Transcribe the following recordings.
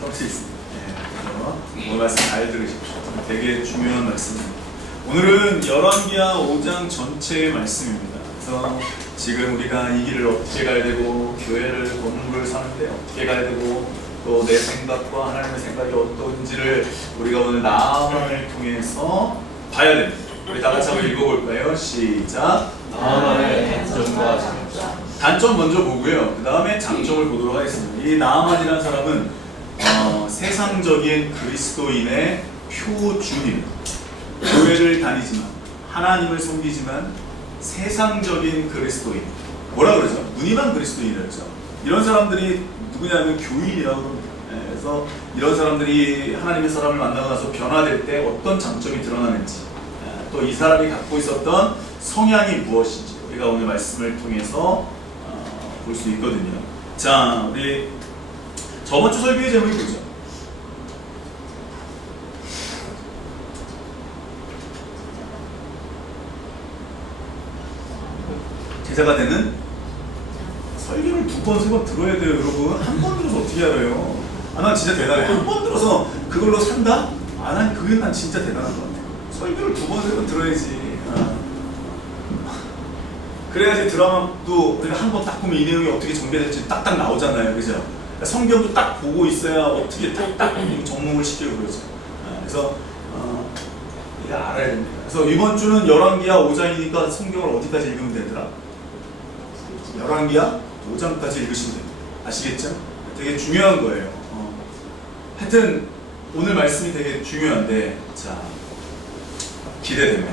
떨어져 있습니다. 그래서 오늘 말씀 잘 들으십시오. 되게 중요한 말씀입니다. 오늘은 열왕기하 5장 전체의 말씀입니다. 그래서 지금 우리가 이 길을 어떻게 가야 되고 교회를 건물을 사는데 어떻게 가야 되고 또 내 생각과 하나님의 생각이 어떤지를 우리가 오늘 나아만을 통해서 봐야 됩니다. 우리 다 같이 한번 읽어볼까요? 시작. 나아만의 단점과 장점. 단점 먼저 보고요. 그 다음에 장점을 보도록 하겠습니다. 이 나아만이라는 사람은 세상적인 그리스도인의 표준입니다. 교회를 다니지만 하나님을 섬기지만 세상적인 그리스도인, 뭐라 그러죠? 무늬만 그리스도인이라고 그러죠. 이런 사람들이 누구냐면 교인이라고 합니다. 그래서 이런 사람들이 하나님의 사람을 만나고 나서 변화될 때 어떤 장점이 드러나는지, 또 이 사람이 갖고 있었던 성향이 무엇인지 우리가 오늘 말씀을 통해서 볼 수 있거든요. 자, 우리 저번 주 설교의 제목이 뭐죠? 제자가 되는 설교를 2번, 3번 들어야 돼요, 여러분. 한 번 들어서 어떻게 알아요? 난 진짜 대단해. 한 번 들어서 그걸로 산다? 그게 난 진짜 대단한 것 같아요. 설교를 2번, 3번 들어야지. 그래야지 드라마도 우리가 한 번 딱 보면 이 내용이 어떻게 전개될지 딱딱 나오잖아요, 그죠? 그러니까 성경도 딱 보고 있어야 어떻게 딱딱 접목을 시키고 그러죠. 그래서 이거 알아야 됩니다. 그래서 이번 주는 열왕기하 5장이니까 성경을 어디까지 읽으면 되더라? 열왕기하 5장까지 읽으시면 됩니다. 아시겠죠? 되게 중요한 거예요. 하여튼 오늘 말씀이 되게 중요한데, 자, 기대됩니다.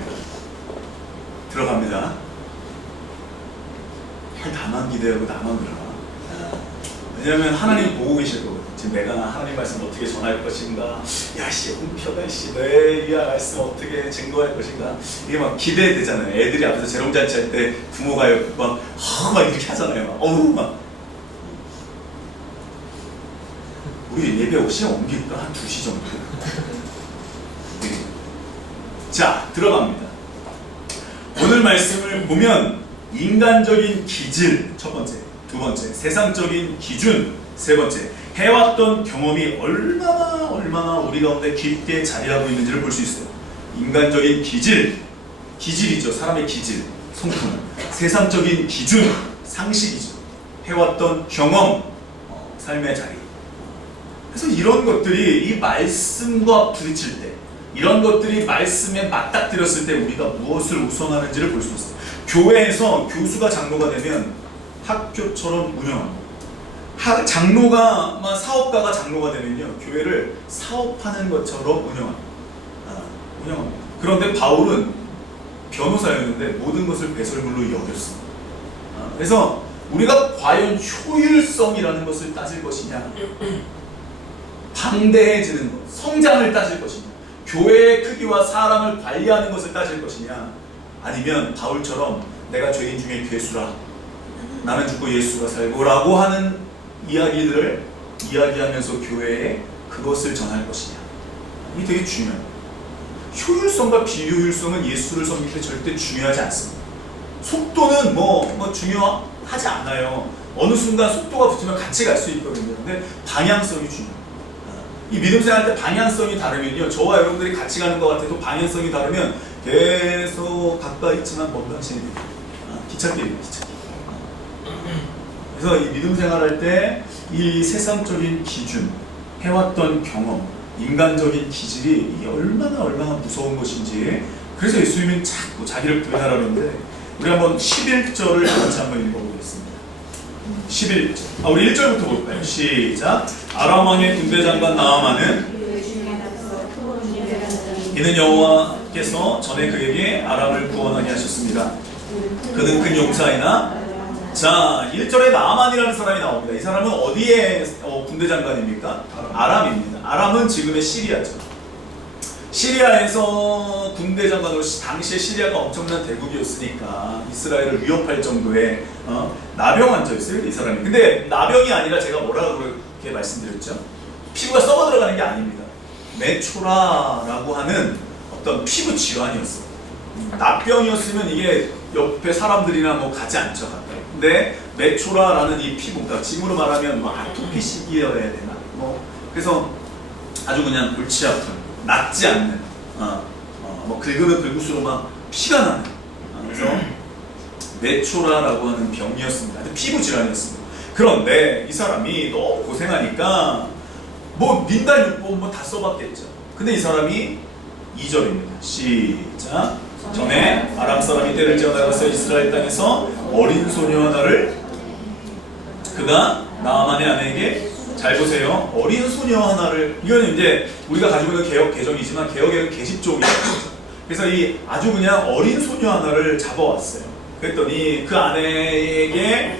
들어갑니다. 나만 기대하고 나만 그러나? 왜냐하면 하나님 보고 계실 거거든요. 지금 내가 하나님 말씀 어떻게 전할 것인가? 야씨, 홍표가 씨, 너의 이 말씀 어떻게 증거할 것인가? 이게 막 기대되잖아요. 애들이 앞에서 재롱잔치 할 때 부모가 막 이렇게 하잖아요. 막 우리 예배 시간 옮길까? 한 2시 정도. 네. 자, 들어갑니다. 오늘 말씀을 보면 인간적인 기질 첫 번째, 두 번째, 세상적인 기준 세 번째, 해왔던 경험이 얼마나 우리 가운데 깊게 자리하고 있는지를 볼 수 있어요. 인간적인 기질이죠. 사람의 기질, 성품. 세상적인 기준, 상식이죠. 해왔던 경험, 삶의 자리. 그래서 이런 것들이 이 말씀과 부딪힐 때, 이런 것들이 말씀에 맞닥뜨렸을 때 우리가 무엇을 우선하는지를 볼 수 있어요. 교회에서 교수가 장로가 되면 학교처럼 운영합니다. 장로가, 사업가가 장로가 되면요, 교회를 사업하는 것처럼 운영합니다. 그런데 바울은 변호사였는데 모든 것을 배설물로 여겼습니다. 그래서 우리가 과연 효율성이라는 것을 따질 것이냐, 방대해지는 것, 성장을 따질 것이냐, 교회의 크기와 사람을 관리하는 것을 따질 것이냐, 아니면 바울처럼 내가 죄인 중에 괴수라, 나는 죽고 예수가 살고 라고 하는 이야기들을 이야기하면서 교회에 그것을 전할 것이냐. 이게 되게 중요해요. 효율성과 비효율성은 예수를 섬길 때 절대 중요하지 않습니다. 속도는 중요하지 않아요. 어느 순간 속도가 붙으면 같이 갈 수 있거든요. 근데 방향성이 중요해요. 이 믿음 생활 때 방향성이 다르면요, 저와 여러분들이 같이 가는 것 같아도 방향성이 다르면 계속 가까이 있지만 먼 방향이 됩니다. 기찻길입니다, 기찻길. 그래서 이 믿음 생활할 때 이 세상적인 기준, 해왔던 경험, 인간적인 기질이 이게 얼마나 무서운 것인지, 그래서 예수님은 자꾸 자기를 부인하라는데, 우리 한번 11절을 같이 한번 읽어보겠습니다. 11절. 우리 1절부터 볼까요? 시작. 아람 왕의 군대 장관 나아만은 이는 여호와께서 전에 그에게 아람을 구원하게 하셨습니다. 그는 큰 용사이나, 자, 1절에 나아만이라는 사람이 나옵니다. 이 사람은 어디에 군대 장관입니까? 아람입니다. 아람은 지금의 시리아죠. 시리아에서 군대 장관으로, 당시에 시리아가 엄청난 대국이었으니까 이스라엘을 위협할 정도의 나병 환자였어요, 이 사람이. 근데 나병이 아니라 제가 뭐라고 그렇게 말씀드렸죠? 피부가 썩어 들어가는 게 아닙니다. 메초라라고 하는 어떤 피부 질환이었어요. 납병이었으면 이게 옆에 사람들이나 가지 않죠, 가까이. 근데 메초라라는 이 피부가, 지금으로 말하면 아토피식이어야 되나? 그래서 아주 그냥 골치 아픈, 낫지 않는, 뭐 긁으면 긁을수록 막 피가 나는, 그래서 메초라라고 하는 병이었습니다. 피부 질환이었습니다. 그런데 이 사람이 너무 고생하니까 뭐 닌달 6번 뭐 다 써봤겠죠. 근데 이 사람이 2절입니다. 시작. 전에 아람 사람이 때를 지어 나가서 이스라엘 땅에서 어린 소녀 하나를 그가 나아만의 아내에게, 잘 보세요. 어린 소녀 하나를, 이거는 이제 우리가 가지고 있는 개혁 개정이지만 개혁에는 계집종이에요. 그래서 이 아주 그냥 어린 소녀 하나를 잡아왔어요. 그랬더니 그 아내에게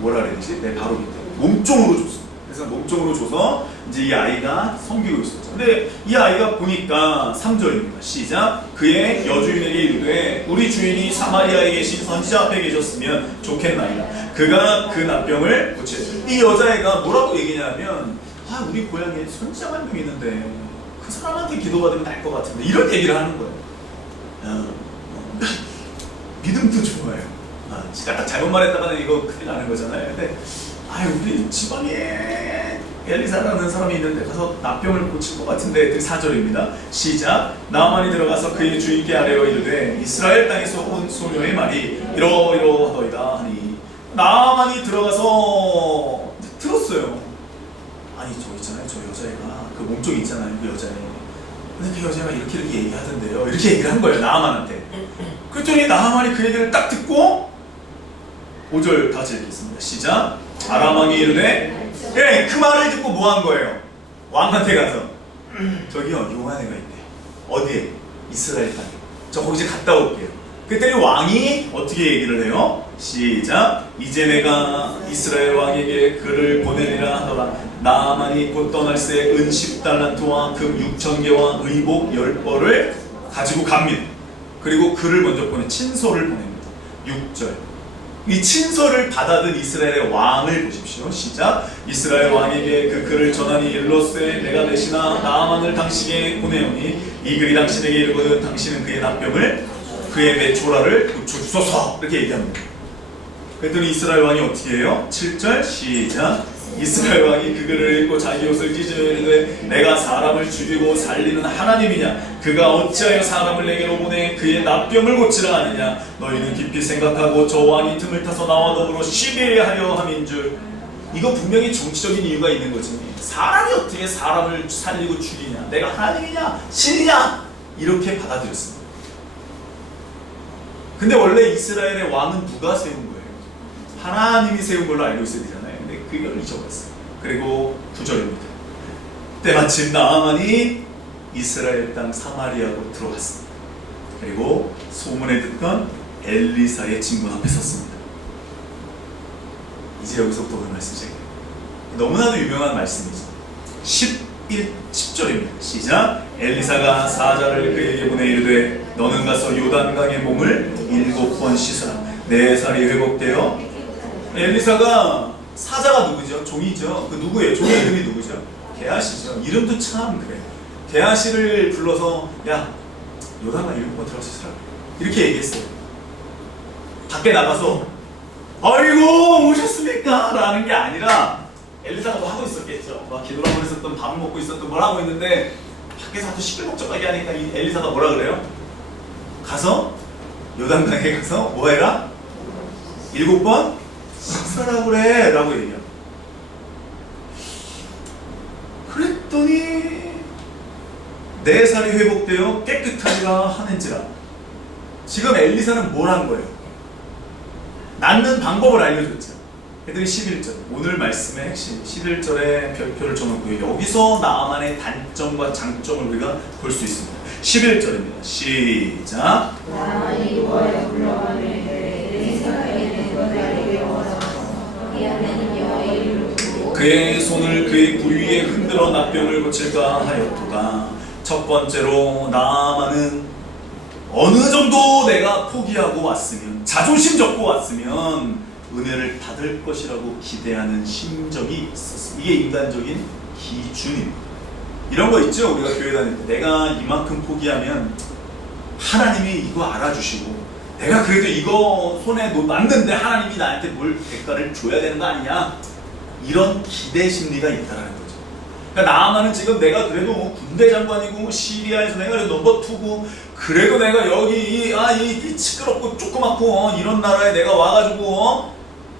뭐라 그래야지? 내 바로 밑에 몸종으로 줬어. 그래서 몸종으로 줘서 이제 이 아이가 섬기고 있었죠. 근데 이 아이가 보니까 3절입니다. 시작. 그의 여주인에게 이르되 우리 주인이 사마리아에 계신 선지자 앞에 계셨으면 좋겠나이다. 그가 그 납병을 고쳤어요. 이 여자애가 뭐라고 얘기냐면, 우리 고향에 선지자가 한 명 있는데 그 사람한테 기도받으면 날 것 같은데, 이런 얘기를 하는 거예요. 믿음도 좋아요. 진짜 딱 잘못 말했다가는 이거 큰일 나는 거잖아요. 근데 우리 지방에 엘리사라는 사람이 있는데 가서 납병을 고칠 것 같은데. 4절입니다. 시작. 나아만이 들어가서 그의 주인께 아뢰어 이르되 이스라엘 땅에서 온 소녀의 말이 이러이러하더이다 하니, 나아만이 들어가서 들었어요. 저 있잖아요, 저 여자애가 그 몸종이 있잖아요, 그 여자애. 근데 그 여자가 이렇게 얘기하던데요. 이렇게 얘기를 한 거예요, 나아만한테. 그랬더니 나아만이 그 얘기를 딱 듣고 5절 다시 읽겠습니다. 시작. 아람 왕이 이르되, 그 말을 듣고 뭐 한 거예요? 왕한테 가서, 저기요, 용한 애가 있대요. 어디에? 이스라엘 땅에. 저 거기 이제 갔다 올게요. 그랬더니 왕이 어떻게 얘기를 해요? 시작. 이제 내가 이스라엘 왕에게 그를 보내리라 하더라. 나아만이 곧 떠날새 은 10달란트와 금 6,000개와 의복 10벌을 가지고 갑니다. 그리고 그를 먼저 보내, 친서를 보냅니다. 6절. 이 친서를 받아든 이스라엘의 왕을 보십시오. 시작. 이스라엘 왕에게 그 글을 전하니 일러스되 내가 대신하 나아만을 당신에게 보내오니 이 글이 당신에게 이르거든 당신은 그의 납병을, 그의 메초라를 고쳐주소서, 이렇게 얘기합니다. 그랬더니 이스라엘 왕이 어떻게 해요? 7절 시작. 이스라엘 왕이 그 글을 읽고 자기 옷을 찢으며 이르되 내가 사람을 죽이고 살리는 하나님이냐? 그가 어찌하여 사람을 내게로 보내 그의 납병을 고치라 하느냐? 너희는 깊이 생각하고 저 왕이 틈을 타서 나와 더불어 시비하려 함인 줄. 이거 분명히 정치적인 이유가 있는 거지. 사람이 어떻게 사람을 살리고 죽이냐? 내가 하나님이냐? 신이냐? 이렇게 받아들였습니다. 근데 원래 이스라엘의 왕은 누가 세운 거예요? 하나님이 세운 걸로 알고 있어야 되잖아요. 근데 그걸 잊어버렸어요. 그리고 9절입니다. 때마침 나아만이 이스라엘 땅 사마리아로 들어갔습니다. 그리고 소문에 듣던 엘리사의 진문 앞에 섰습니다. 이제 여기서부터 오늘 말씀 시작해요. 너무나도 유명한 말씀이죠. 10절입니다. 시작. 엘리사가 사자를 그에게 보내 이르되 너는 가서 요단강의 몸을 7번 씻으라. 내 살이 회복되어. 엘리사가, 사자가 누구죠? 종이죠. 그 누구예요? 종의 이름이 누구죠? 게하시죠. 이름도 참 그래. 게하시를 불러서 야, 요단강 7번 들어가서 씻으라, 이렇게 얘기했어요. 밖에 나가서 아이고 오셨습니까? 라는 게 아니라 엘리사가 뭐 하고 있었겠죠. 막 기도를 하고 있었던, 밥을 먹고 있었던, 뭘 하고 있는데 밖에서 아주 시끌벅적하게 하니까 이 엘리사가 뭐라 그래요? 가서 요단강에 가서 뭐 해라? 7번 씻으라 그래 라고 얘기해요. 그랬더니 내 살이 회복되어 깨끗하리라 하는지라. 지금 엘리사는 뭘 한 거예요? 낫는 방법을 알려줬죠. 그랬더니 11절, 오늘 말씀의 핵심 11절에 별표를 쳐놓고요. 여기서 나아만의 단점과 장점을 우리가 볼 수 있습니다. 11절입니다. 시작. 나아만이 노아에 불러가되 엘리사에게 내게 와서 이 안에는 여호와의 이름을 부르고 그의 손을 그의 부 위에 흔들어 납병을 고칠까 하였도다. 첫 번째로 나아만은 어느 정도 내가 포기하고 왔으면, 자존심 접고 왔으면 은혜를 받을 것이라고 기대하는 심정이 있었어요. 이게 인간적인 기준입니다. 이런 거 있죠? 우리가 교회 다닐 때 내가 이만큼 포기하면 하나님이 이거 알아주시고, 내가 그래도 이거 손에 놨는데 하나님이 나한테 뭘 대가를 줘야 되는 거 아니냐? 이런 기대 심리가 있다라는 거죠. 그러니까 나아만은 지금 내가 그래도 군대 장관이고 시리아에서 내가 넘버 2고 그래도 내가 여기 이 시끄럽고 조그맣고 이런 나라에 내가 와가지고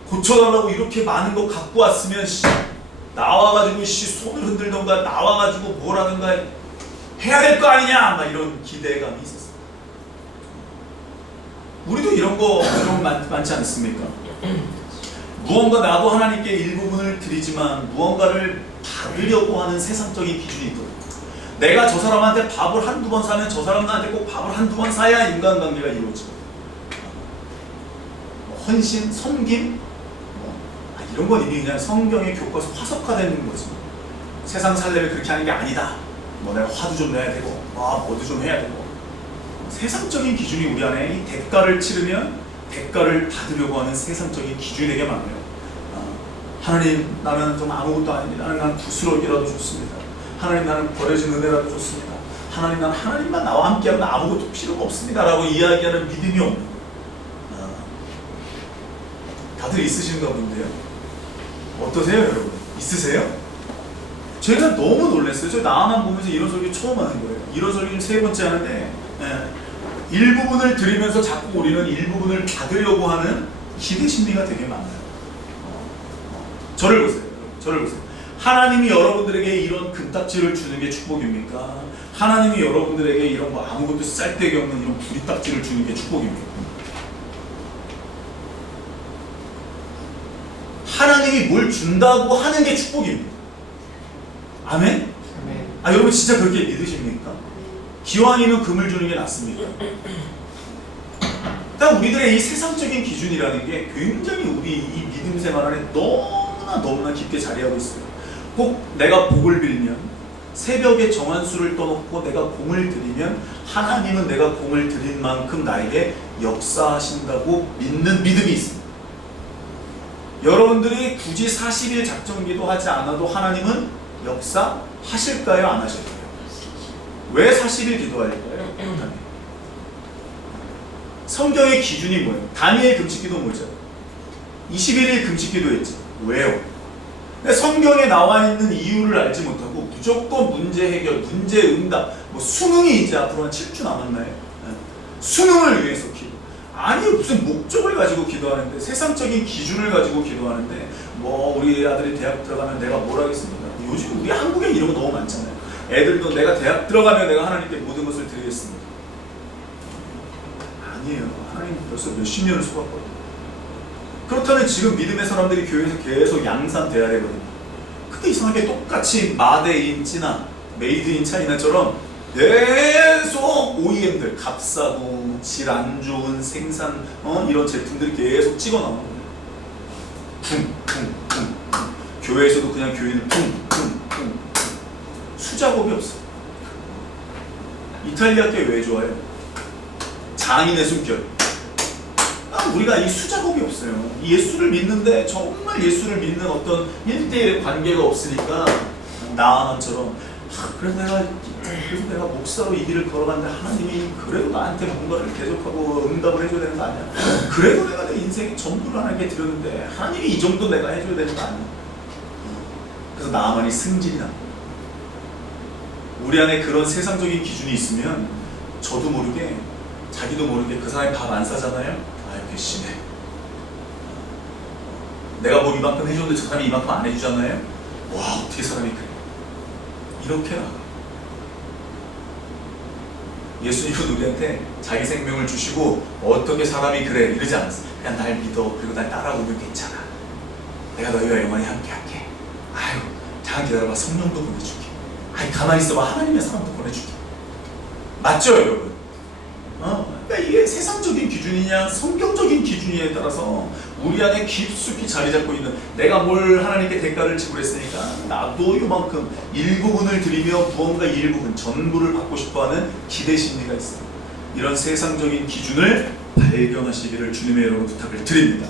고쳐달라고 이렇게 많은 거 갖고 왔으면 나와가지고 손을 흔들던가 나와가지고 뭘 하든가 해야 될 거 아니냐 막 이런 기대감이 있었어요. 우리도 이런 거 좀 많지 않습니까? 무언가 나도 하나님께 일부분을 드리지만 무언가를 받으려고 하는 세상적인 기준이 있거든요. 내가 저 사람한테 밥을 한두 번 사면 저 사람 나한테 꼭 밥을 한두 번 사야 인간관계가 이루어지거든요. 헌신, 섬김 이런 건 이미 그냥 성경의 교과서 화석화되는 거지. 세상 살려면 그렇게 하는 게 아니다. 내가 화도 좀 내야 되고 뭐도 좀 해야 되고 세상적인 기준이 우리 안에 이 대가를 치르면 대가를 받으려고 하는 세상적인 기준이 되게 많아요. 하나님 나는 좀 아무것도 아닙니다. 나는 부스러기라도 좋습니다. 하나님 나는 버려진 은혜라도 좋습니다. 하나님 나는 하나님만 나와 함께하면 아무것도 필요가 없습니다 라고 이야기하는 믿음이 없는 다들 있으신가 본데요. 어떠세요 여러분? 있으세요? 제가 너무 놀랐어요. 저 나만 보면서 이런 설교 처음 하는 거예요. 이런 설교 세 번째 하는데 일부분을 드리면서 자꾸 우리는 일부분을 받으려고 하는 기대 심리가 되게 많아요. 저를 보세요. 저를 보세요. 하나님이 여러분들에게 이런 금딱지를 주는 게 축복입니까? 하나님이 여러분들에게 이런 거 아무것도 쌀데기 없는 이런 구리딱지를 주는 게 축복입니까? 하나님이 뭘 준다고 하는 게 축복입니다. 아멘? 여러분 진짜 그렇게 믿으십니까? 기왕이면 금을 주는 게 낫습니까? 그러니까 우리들의 이 세상적인 기준이라는 게 굉장히 우리 이 믿음 생활 안에 너무나 깊게 자리하고 있어요. 꼭 내가 복을 빌면 새벽에 정한 수를 떠놓고 내가 공을 들이면 하나님은 내가 공을 들인 만큼 나에게 역사하신다고 믿는 믿음이 있습니다. 여러분들이 굳이 40일 작정기도 하지 않아도 하나님은 역사하실까요? 안 하실까요? 왜 40일 기도할까요? 성경의 기준이 뭐예요? 다니엘 금식기도 뭐죠? 21일 금식기도 했죠. 왜요? 성경에 나와 있는 이유를 알지 못하고 무조건 문제 해결, 문제 응답, 수능이 이제 앞으로 한 7주 남았나요? 수능을 위해서 기도. 아니 무슨 목적을 가지고 기도하는데 세상적인 기준을 가지고 기도하는데 우리 아들이 대학 들어가면 내가 뭘 하겠습니까? 요즘 우리 한국에 이런 거 너무 많잖아요. 애들도 내가 대학 들어가면 내가 하나님께 모든 것을 드리겠습니다. 아니에요. 하나님 벌써 몇십 년을 속았거든요. 그렇다면 지금 믿음의 사람들이 교회에서 계속 양산돼야 되거든요. 근데 이상하게 똑같이 마데인 찌나 메이드 인 차이나처럼 계속 OEM들 값싸고 질 안 좋은 생산 이런 제품들이 계속 찍어 나오는 거예요. 쿵쿵쿵 교회에서도 그냥 교인을 쿵쿵쿵 수작업이 없어요. 이탈리아 게 왜 좋아요? 장인의 숨결. 우리가 이 수작업이 없어요. 예수를 믿는데 정말 예수를 믿는 어떤 1대1 관계가 없으니까 나아만처럼 그래서 내가 목사로 이 길을 걸어갔는데 하나님이 그래도 나한테 뭔가를 계속하고 응답을 해줘야 되는 거 아니야? 그래도 내가 내 인생의 전부를 하나님께 드렸는데 하나님이 이 정도 내가 해줘야 되는 거 아니야? 그래서 나만이 승질이 납니다. 우리 안에 그런 세상적인 기준이 있으면 저도 모르게 자기도 모르게 그 사람이 밥 안 사잖아요? 괘씸해. 내가 뭐 이만큼 해줬는데 저 사람이 이만큼 안 해주잖아요? 와 어떻게 사람이 그래. 이렇게 나가. 예수님은 우리한테 자기 생명을 주시고 어떻게 사람이 그래 이러지 않았어요. 그냥 날 믿어. 그리고 날 따라오면 괜찮아. 내가 너희와 영원히 함께 할게. 아유 잠깐 기다려봐. 성령도 보내줄게. 아이 가만히 있어봐. 하나님의 사람도 보내줄게. 맞죠 여러분? 그러니까 이게 세상적인 기준이냐 성경적인 기준이냐에 따라서 우리 안에 깊숙이 자리 잡고 있는 내가 뭘 하나님께 대가를 지불했으니까 나도 이만큼 일부분을 드리며 무언가 일부분 전부를 받고 싶어하는 기대 심리가 있어요. 이런 세상적인 기준을 발견하시기를 주님의 이름으로 부탁을 드립니다.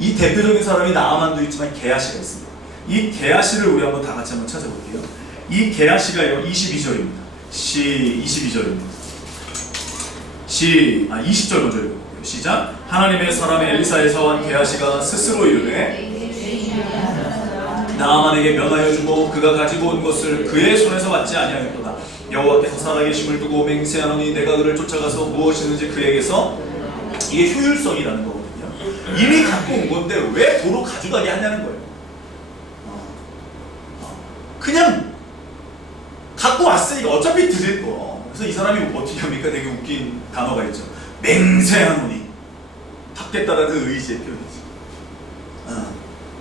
이 대표적인 사람이 나아만도 있지만 게하시가 있습니다. 이 게하시를 우리 한번 다 같이 한번 찾아볼게요. 이 게하시가요 22절입니다. 22절입니다. 20절 먼저 읽어볼게요. 시작. 하나님의 사람 엘리사의 사원 게하시가 스스로 이르되 나아만에게 명하여 주고 그가 가지고 온 것을 그의 손에서 받지 아니하였도다. 여호와께서 살아계심을 두고 맹세하노니 내가 그를 쫓아가서 무엇이든지 그에게서, 이게 효율성이라는 거거든요. 이미 갖고 온 건데 왜 도로 가져가게 하냐는 거예요. 그냥 갖고 왔으니까 어차피 드릴 거. 그래서 이 사람이 어떻게 합니까? 되게 웃긴 단어가 있죠. 맹세하노니. 받겠다라는 의지의 표현이죠.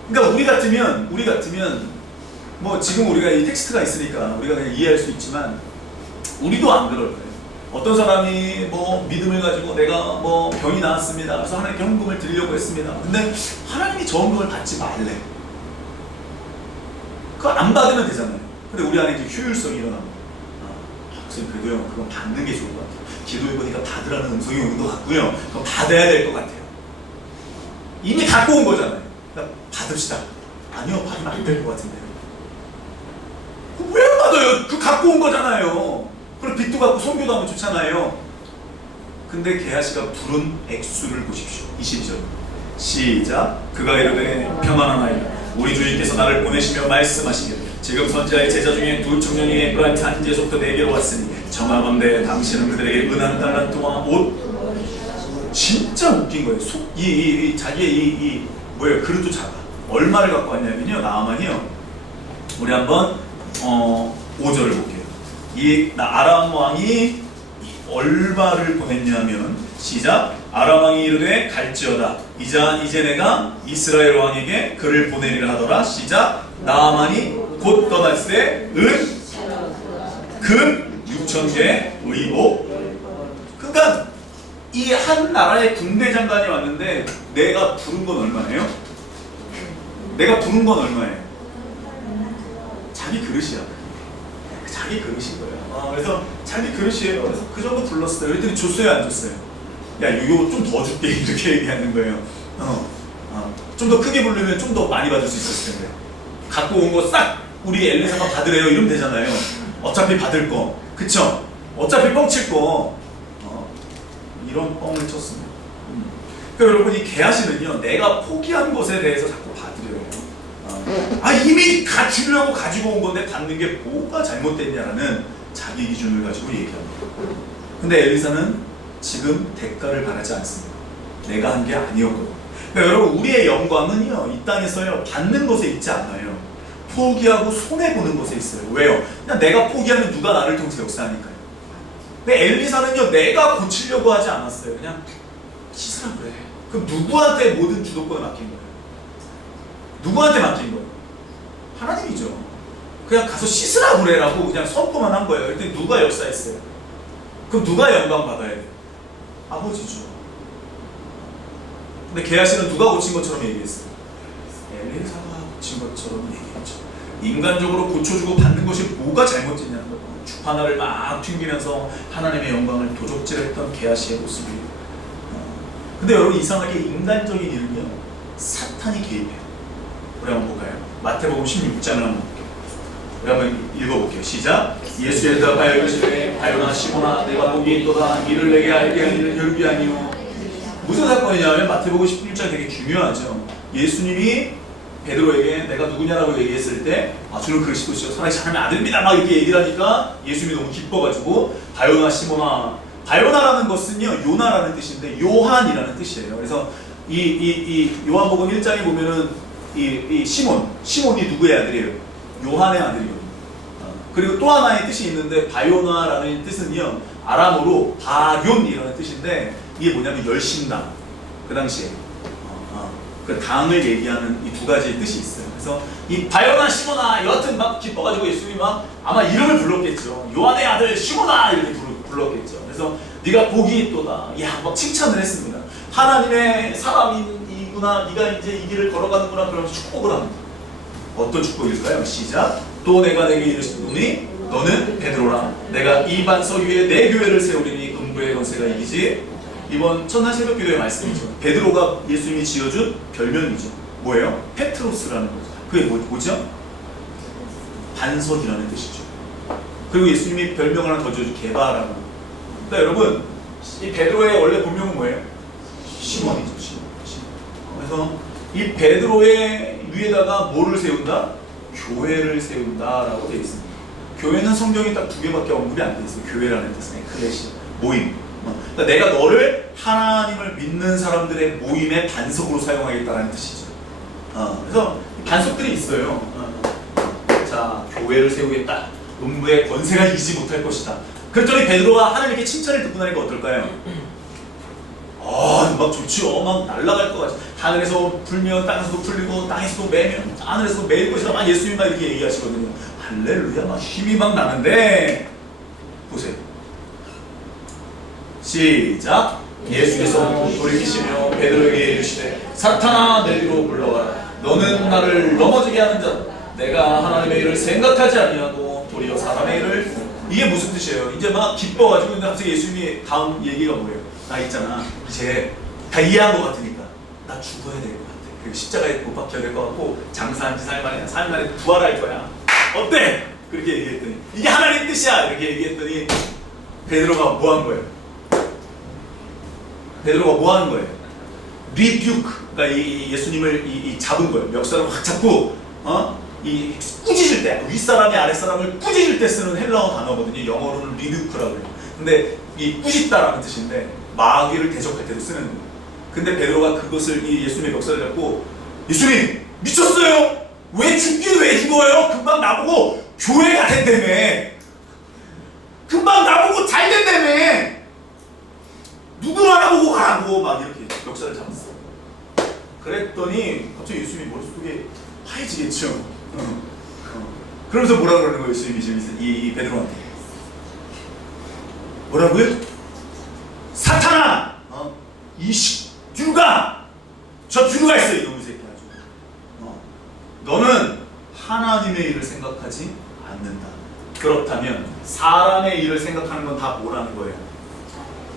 그러니까 우리 같으면 뭐 지금 우리가 이 텍스트가 있으니까 우리가 그냥 이해할 수 있지만 우리도 안 그럴 거예요. 어떤 사람이 뭐 믿음을 가지고 내가 뭐 병이 나았습니다. 그래서 하나님께 헌금을 드리려고 했습니다. 근데 하나님이 저 헌금을 받지 말래. 그거 안 받으면 되잖아요. 근데 우리 안에 이제 효율성이 일어납니다. 선생님 그래도요, 그건 받는 게 좋을 것 같아요. 기도해보니까 받으라는 음성이 오는 것 같고요. 그건 받아야 될 것 같아요. 이미 갖고 온 거잖아요. 그러니까 받읍시다. 아니요, 받으면 안 될 것 같은데요. 왜 받아요? 그 갖고 온 거잖아요. 그럼 빚도 갖고 선교도 하면 좋잖아요. 근데 게하시가 부른 액수를 보십시오. 22절 시작. 그가 이르되 평안하나이다. 우리 주님께서 나를 보내시며 말씀하시기를 지금 선지자의 제자 중에 두 청년이 에브라임 산지에서부터 내게로 왔으니 정하건대 당신은 그들에게 은한 달란트와 옷. 진짜 웃긴 거예요. 자기의 뭐예요? 그릇도 작아. 얼마를 갖고 왔냐면요, 나아만이요. 우리 한번 5절을 볼게요. 이 아람 왕이 얼마를 보냈냐면 시작. 아람 왕이 이르되 갈지어다. 이제 내가 이스라엘 왕에게 그를 보내리라 하더라. 시작. 나아만이 곧 떠날새 금 6,000개 의복. 그러니까 이 한 나라의 군대 장관이 왔는데 내가 부른 건 얼마예요? 내가 부른 건 얼마예요? 자기 그릇이야. 자기 그릇인 거예요. 그래서 자기 그릇이에요. 그래서 그 정도 불렀어요. 그랬더니 줬어요, 안 줬어요? 야, 이거 좀 더 줄게. 이렇게 얘기하는 거예요. 좀 더 크게 부르면 좀 더 많이 받을 수 있었을 텐데. 갖고 온 거 싹 우리 엘리사가 받으래요. 이러면 되잖아요. 어차피 받을 거. 그쵸? 어차피 뻥칠 거. 이런 뻥을 쳤습니다. 그러니까 여러분, 이 게하시는요, 내가 포기한 것에 대해서 자꾸 받으려고. 이미 주려고 가지고 온 건데 받는 게 뭐가 잘못됐냐라는 자기 기준을 가지고 얘기합니다. 근데 엘리사는 지금 대가를 바라지 않습니다. 내가 한 게 아니었거든요. 그러니까 여러분, 우리의 영광은요, 이 땅에서요, 받는 것에 있지 않아요. 포기하고 손해보는 것에 있어요. 왜요? 그냥 내가 포기하면 누가 나를 통해서 역사하니까요. 근데 엘리사는요, 내가 고치려고 하지 않았어요. 그냥 씻으라 그래. 그럼 누구한테 모든 주도권을 맡긴 거예요? 누구한테 맡긴 거예요? 하나님이죠. 그냥 가서 씻으라 그래라고 그냥 선포만 한 거예요. 그때 누가 역사했어요? 그럼 누가 영광 받아야 돼요? 아버지죠. 근데 게하시는 누가 고친 것처럼 얘기했어요? 엘리사가 고친 것처럼 얘기했죠. 인간적으로 고쳐주고 받는 것이 뭐가 잘못됐냐는 거예요. 주파나를 막 튕기면서 하나님의 영광을 도적질했던 게하시의 모습이. 근데 여러분, 이상하게 인간적인 일은요, 사탄이 개입해요. 우리 한번 볼까요? 마태복음 16장을 한번 볼게요. 우리 한번 읽어볼게요. 시작. 예수의 대답하여 이르시되 바요나 시몬아 내가 보기에 있도다. 이를 내게 알게 하는 혈기 아니오. 무슨 사건이냐면 마태복음 16장 되게 중요하죠. 예수님이 베드로에게 내가 누구냐라고 얘기했을 때 주는 그리스도시요 살아계신 하나님의 아들입니다 막 이렇게 얘기를 하니까 예수님이 너무 기뻐가지고 바요나 시몬아. 바요나라는 것은요, 요나라는 뜻인데 요한이라는 뜻이에요. 그래서 이 요한복음 1장에 보면은 이 시몬이 누구의 아들이에요? 요한의 아들이거든요. 그리고 또 하나의 뜻이 있는데 바요나라는 뜻은요, 아람어로 바륜이라는 뜻인데 이게 뭐냐면 열심당. 그 당시에 그 당을 얘기하는 이 두 가지 뜻이 있어요. 그래서 이 바요나 시몬아, 여하튼 막 기뻐가지고 예수님이 막 아마 이름을 불렀겠죠. 요한의 아들 시몬아 이렇게 불렀겠죠. 그래서 네가 복이 있도다. 막 칭찬을 했습니다. 하나님의 사람이구나. 네가 이제 이 길을 걸어가는구나. 그러면서 축복을 합니다. 어떤 축복일까요? 시작. 또 내가 내게 이르시노니 너는 베드로라. 내가 이 반석 위에 내 교회를 세우리니 음부의 권세가 이기지. 이번 첫날 새벽 기도의 말씀이죠. 베드로가 예수님이 지어준 별명이죠. 뭐예요? 페트로스라는 거죠. 그게 뭐죠? 반석이라는 뜻이죠. 그리고 예수님이 별명을 하나 더 지어준 게바라고. 그러니까 여러분, 이 베드로의 원래 본명은 뭐예요? 시몬이죠. 시몬. 그래서 이 베드로의 위에다가 뭐를 세운다? 교회를 세운다라고 되어 있습니다. 교회는 성경에 딱 2개밖에 언급이 안 되어 있어요. 교회라는 뜻은 에클레시아, 모임. 그러니까 내가 너를 하나님을 믿는 사람들의 모임의 반석으로 사용하겠다는 뜻이죠. 그래서 반석들이 있어요. 자, 교회를 세우겠다. 음부의 권세가 이기지 못할 것이다. 그랬더니 베드로가 하나님께 칭찬을 듣고 나니까 어떨까요? 막 좋지요. 막 날아갈 것 같이. 하늘에서 불면 땅에서도 풀리고 땅에서도 매면 하늘에서도 매일 것이라 막 예수님 막 이렇게 얘기하시거든요. 할렐루야, 막 힘이 막 나는데 보세요. 시작. 예수께서 돌이키시며 베드로에게 이르시되 사탄아 내리로 물러가라. 너는 나를 넘어지게 하는 자, 내가 하나님의 일을 생각하지 아니하고 도리어 사람의 일을. 이게 무슨 뜻이에요? 이제 막 기뻐가지고 근데 갑자기 예수님이 다음 얘기가 뭐예요? 나 있잖아, 이제 다 이해한 것 같으니까 나 죽어야 될 것 같아. 그리고 십자가에 못 박혀야 될 것 같고 장사한 지 4일 만에 4일 만에 부활할 거야. 어때? 그렇게 얘기했더니 이게 하나님 뜻이야 이렇게 얘기했더니 베드로가 뭐 한 거예요? 베드로가 뭐 하는 거예요? 리뷰크, 그러니까 이 예수님을 이 잡은 거예요. 멱살을 확 잡고 이 꾸짖을 때, 윗사람이 아랫사람을 꾸짖을 때 쓰는 헬라어 단어거든요. 영어로는 리뷰크라고 해요. 근데 이 꾸짖다라는 뜻인데 마귀를 대적할 때도 쓰는 거예요. 근데 베드로가 그것을 이 예수님의 멱살을 잡고 예수님 미쳤어요? 왜 죽긴 왜 죽어요? 금방 나보고 교회가 된다며. 금방 나보고 잘 된다며. 누구 알아보고 가라고 막 이렇게 멱살을 잡았어. 그랬더니 갑자기 예수님이 머릿속에 하얘지겠죠. 그러면서 뭐라 그러는 거예요? 예수님이 지금 이 베드로한테 뭐라고요? 사탄아! 뒤로가! 저 뒤로 가 있어 이놈의 새끼 아주. 너는 하나님의 일을 생각하지 않는다. 그렇다면 사람의 일을 생각하는 건 다 뭐라는 거예요?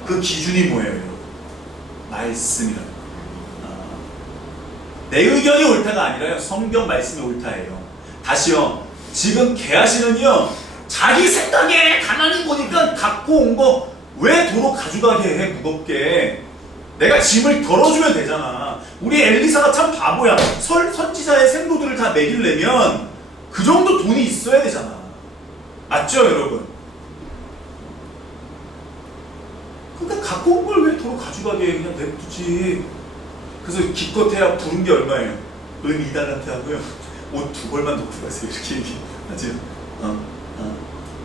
그 기준이 뭐예요, 여러분? 말씀이라는 거예요. 내 의견이 옳다가 아니라요, 성경 말씀이 옳다예요. 다시요, 지금 개하시는요, 자기 생각에 가만히 보니까 갖고 온 거 왜 도로 가져가게 해, 무겁게. 내가 짐을 덜어주면 되잖아. 우리 엘리사가 참 바보야. 선지자의 생도들을 다 먹이려면 그 정도 돈이 있어야 되잖아. 맞죠, 여러분? 그러니까 갖고 온 걸 왜 도로 가져가게 해, 그냥 냅두지. 그래서 기껏해야 부른 게 얼마예요? 은 2달란트 하고요. 옷 2벌만 놓고 가세요. 이렇게 얘기하지.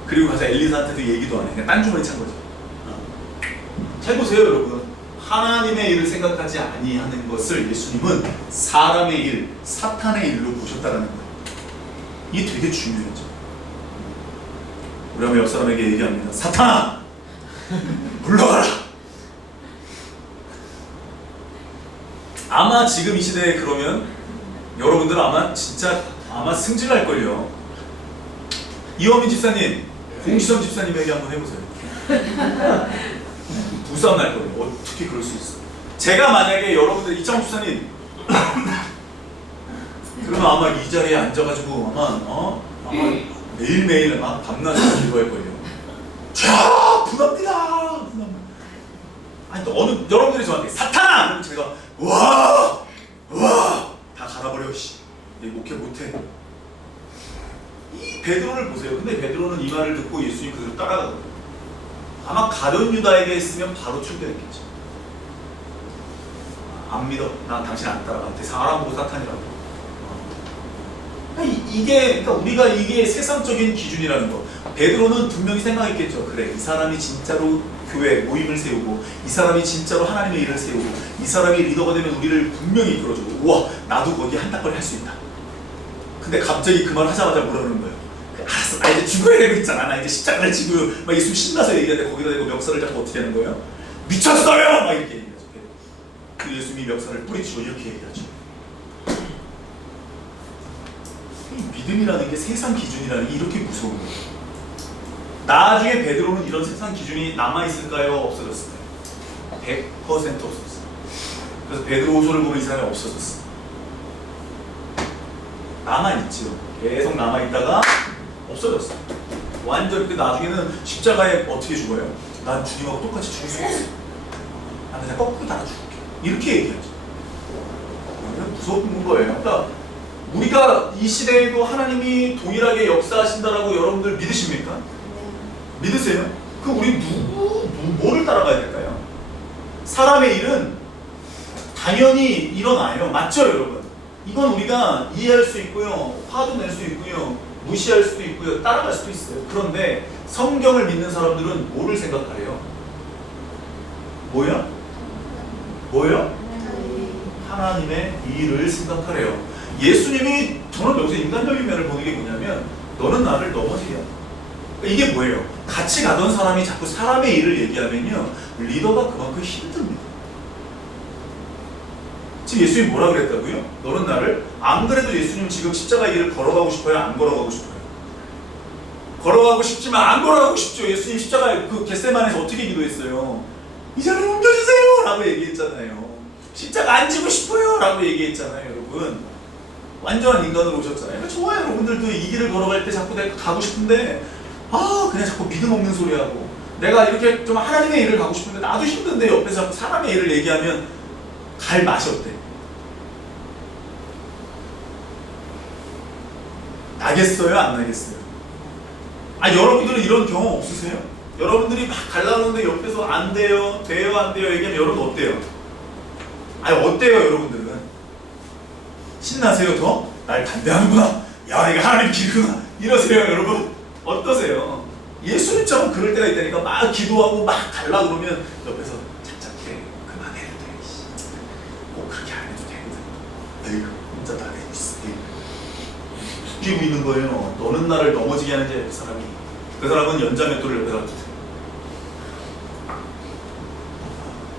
그리고 가서 엘리사한테도 얘기도 안 해. 그냥 딴주머니 찬 거죠. 잘 보세요, 여러분. 하나님의 일을 생각하지 아니하는 것을 예수님은 사람의 일, 사탄의 일로 보셨다라는 거예요. 이게 되게 중요하죠. 우리 한번 옆 사람에게 얘기합니다. 사탄아! 물러가라! 아마 지금 이 시대에 그러면 여러분들 아마 진짜 승질날걸요. 이어민 집사님, 공시선 집사님에게 한번 해보세요. 부싸움 날 거예요. 어떻게 그럴 수 있어? 제가 만약에 여러분들 이창훈 집사님 그러면 아마 이 자리에 앉아가지고 아마 매일매일 막 밤낮 기도할 거예요. 자, 분합니다. 아니 또 여러분들이 저한테 사탄아! 그러면 제가 와 다 갈아버려. 씨, 목회 못해. 이 베드로를 보세요. 근데 베드로는 이 말을 듣고 예수님 그대로 따라가거든요. 아마 가룟 유다에게 했으면 바로 출교했겠죠. 안 믿어. 난 당신 안 따라가. 사람 보고 사탄이라고. 그러니까 우리가 이게 세상적인 기준이라는 거. 베드로는 분명히 생각했겠죠. 그래, 이 사람이 진짜로 교회 모임을 세우고, 이 사람이 진짜로 하나님의 일을 세우고, 이 사람이 리더가 되면 우리를 분명히 이끌어주고, 우와, 나도 거기 한따거리 할 수 있다. 근데 갑자기 그 말 하자마자 뭐라 그러는 거예요? 알았어, 나 이제 죽어야 되고 있잖아. 나 이제 십자가를 지고 막 예수 신나서 얘기하는데 거기다 대고 멱살을 잡고 어떻게 하는 거예요? 미쳤어요! 막 이렇게 얘기하죠. 그 예수님이 멱살을 뿌리치고 이렇게 얘기하죠. 이 믿음이라는 게 세상 기준이라는 게 이렇게 무서운 거예요. 나중에 베드로는 이런 세상 기준이 남아있을까요? 없어졌을까요? 100% 없어졌어요. 그래서 베드로후서를 보면 이 사람이 없어졌어요. 남아있죠. 계속 남아있다가 없어졌어요. 완전 그 나중에는 십자가에 어떻게 죽어요? 난 주님하고 똑같이 죽을 수 없어. 난 그냥 거꾸로 달아 죽을게. 이렇게 얘기하죠. 무서운 거예요. 그러니까 우리가 이 시대에도 하나님이 동일하게 역사하신다라고 여러분들 믿으십니까? 믿으세요? 그럼 우리 뭐를 따라가야 될까요? 사람의 일은 당연히 일어나요. 맞죠, 여러분? 이건 우리가 이해할 수 있고요. 화도 낼 수 있고요. 무시할 수도 있고요. 따라갈 수도 있어요. 그런데 성경을 믿는 사람들은 뭐를 생각하래요? 뭐요? 뭐요? 하나님의 일을 생각하래요. 예수님이 저는 여기서 인간적인 면을 보는 게 뭐냐면 너는 나를 넘어지게 한다. 이게 뭐예요? 같이 가던 사람이 자꾸 사람의 일을 얘기하면요 리더가 그만큼 힘듭니다. 지금 예수님이 뭐라 그랬다고요? 너는 나를 안 그래도 예수님 지금 십자가 일을 걸어가고 싶어요? 안 걸어가고 싶어요? 걸어가고 싶지만 안 걸어가고 싶죠. 예수님 십자가 그 겟세마네에서 어떻게 기도했어요? 이 자리를 옮겨주세요 라고 얘기했잖아요. 십자가 안 지고 싶어요 라고 얘기했잖아요. 여러분 완전한 인간으로 오셨잖아요. 그러니까 좋아요. 여러분들도 이 길을 걸어갈 때 자꾸 내가 가고 싶은데 그냥 자꾸 믿음 없는 소리 하고 내가 이렇게 좀 하나님의 일을 가고 싶은데 나도 힘든데 옆에서 자꾸 사람의 일을 얘기하면 갈 맛이 어때? 나겠어요? 안 나겠어요? 여러분들은 이런 경험 없으세요? 여러분들이 막 가려는데 옆에서 안 돼요, 돼요, 안 돼요 얘기하면 여러분 어때요? 어때요, 여러분들은? 신나세요, 더? 날 반대하는구나. 야, 이거 하나님 길구나. 이러세요, 여러분? 어떠세요? 예수님처럼 그럴 때가 있다니까 막 기도하고 막 갈라 그러면 옆에서 착착해. 그만해도 돼. 꼭 그렇게 안 해도 되거든. 에휴, 혼자 다 내고 있어. 웃기고 있는 거예요. 너는 나를 넘어지게 하는 그 사람이. 그 사람은 연자맷돌을 옆에다 두세요.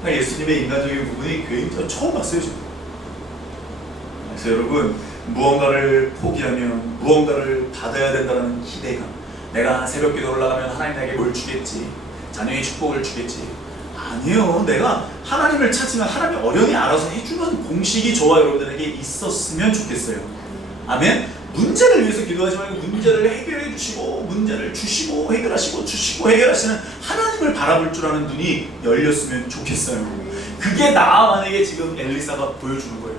예수님의 인간적인 부분이 교회에서 처음 봤어요, 지금. 그래서 여러분, 무언가를 포기하면 무언가를 받아야 된다는 기대감. 내가 새벽 기도 올라가면 하나님 나에게 뭘 주겠지. 자녀의 축복을 주겠지. 아니요. 내가 하나님을 찾으면 하나님이 어련히 알아서 해주는 공식이 저와 여러분들에게 있었으면 좋겠어요. 아멘? 문제를 위해서 기도하지 말고 문제를 해결해 주시고 문제를 주시고 해결하시고 주시고 해결하시는 하나님을 바라볼 줄 아는 눈이 열렸으면 좋겠어요. 그게 나만에게 지금 엘리사가 보여주는 거예요.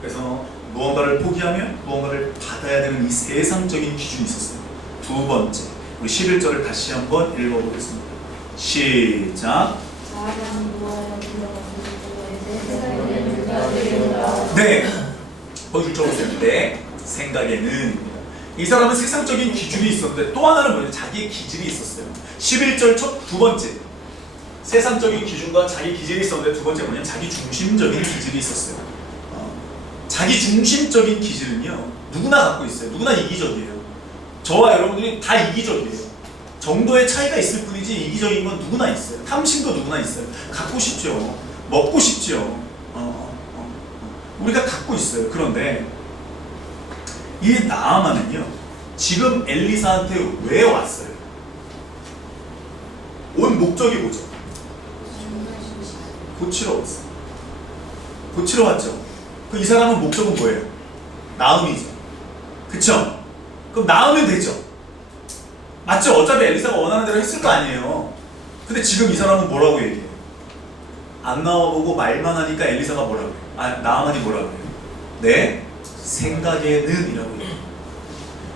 그래서 무언가를 포기하면 무언가를 받아야 되는 이 세상적인 기준이 있었어요. 두 번째, 우리 11절을 다시 한번 읽어보겠습니다. 시작. 네, 거기 적으세요. 네, 생각에는. 이 사람은 세상적인 기준이 있었는데 또 하나는 뭐냐면 자기의 기질이 있었어요. 11절 두 번째, 세상적인 기준과 자기 기질이 있었는데 두 번째 뭐냐면 자기 중심적인 기질이 있었어요. 자기 중심적인 기질은요 누구나 갖고 있어요. 누구나 이기적이에요. 저와 여러분들이 다 이기적이에요. 정도의 차이가 있을 뿐이지 이기적인 건 누구나 있어요. 탐심도 누구나 있어요. 갖고 싶죠. 먹고 싶죠. 우리가 갖고 있어요. 그런데 이 나아만은요 지금 엘리사한테 왜 왔어요? 온 목적이 뭐죠? 고치러 왔어요. 고치러 왔죠. 이 사람은 목적은 뭐예요? 나음이죠. 그쵸? 그럼 나으면 되죠. 맞죠? 어차피 엘리사가 원하는 대로 했을 거 아니에요. 근데 지금 이 사람은 뭐라고 얘기해요? 안 나와보고 말만 하니까 엘리사가 뭐라고 해요? 나아만이 뭐라고 해요? 내 생각에는 이라고 해요.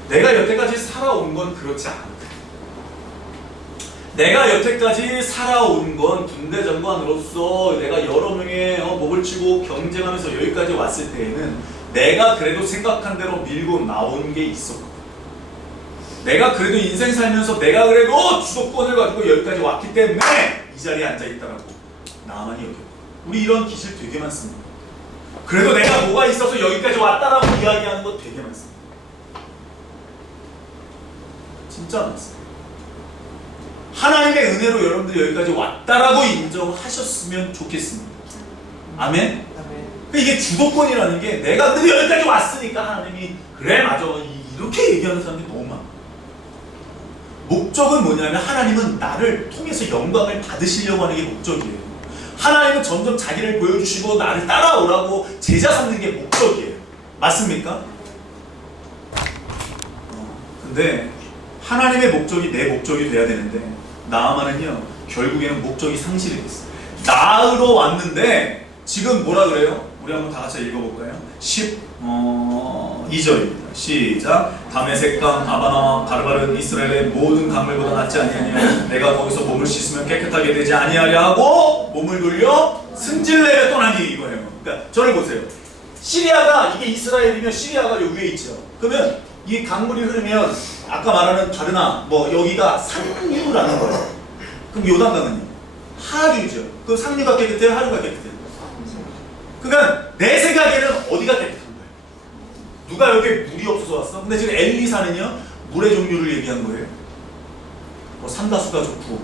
내가 여태까지 살아온 건 그렇지 않다. 내가 여태까지 살아온 건 군대 장관으로서 내가 여러 명의 목을 치고 경쟁하면서 여기까지 왔을 때에는 내가 그래도 생각한 대로 밀고 나온 게 있었고 내가 그래도 인생 살면서 내가 그래도 주도권을 가지고 여기까지 왔기 때문에 이 자리에 앉아있다라고 나만이 여겨. 우리 이런 기질 되게 많습니다. 그래도 내가 뭐가 있어서 여기까지 왔다라고 이야기하는 거 되게 많습니다. 진짜 많습니다. 하나님의 은혜로 여러분들이 여기까지 왔다라고 인정하셨으면 좋겠습니다. 아멘? 이게 주도권이라는 게 내가 그래도 여기까지 왔으니까 하나님이 그래 맞아 이렇게 얘기하는 사람들이 너무 많아. 목적은 뭐냐면 하나님은 나를 통해서 영광을 받으시려고 하는 게 목적이에요. 하나님은 점점 자기를 보여주시고 나를 따라오라고 제자 삼는 게 목적이에요. 맞습니까? 근데 하나님의 목적이 내 목적이 돼야 되는데 나아만은요 결국에는 목적이 상실이 됐어요. 나으러 왔는데 지금 뭐라 그래요? 우리 한번 다 같이 읽어볼까요? 12절입니다. 시작. 다메섹강 아바나와 바르바른 이스라엘의 모든 강물보다 낫지 아니하냐. 내가 거기서 몸을 씻으면 깨끗하게 되지 아니하려 하고 몸을 돌려 승질내려 떠나니 이거예요. 그러니까 저를 보세요. 시리아가 이게 이스라엘이면 시리아가 여기 위에 있죠. 그러면 이 강물이 흐르면 아까 말하는 바르나 뭐 여기가 상류라는 거예요. 그럼 요단강은요? 하류죠. 그럼 상류가 깨끗해요? 하류가 깨끗해요? 그러니까 내 생각에는 어디가 깨끗한 거예요? 누가 여기 물이 없어서 왔어? 근데 지금 엘리사는요 물의 종류를 얘기한 거예요. 뭐 삼다수가 좋고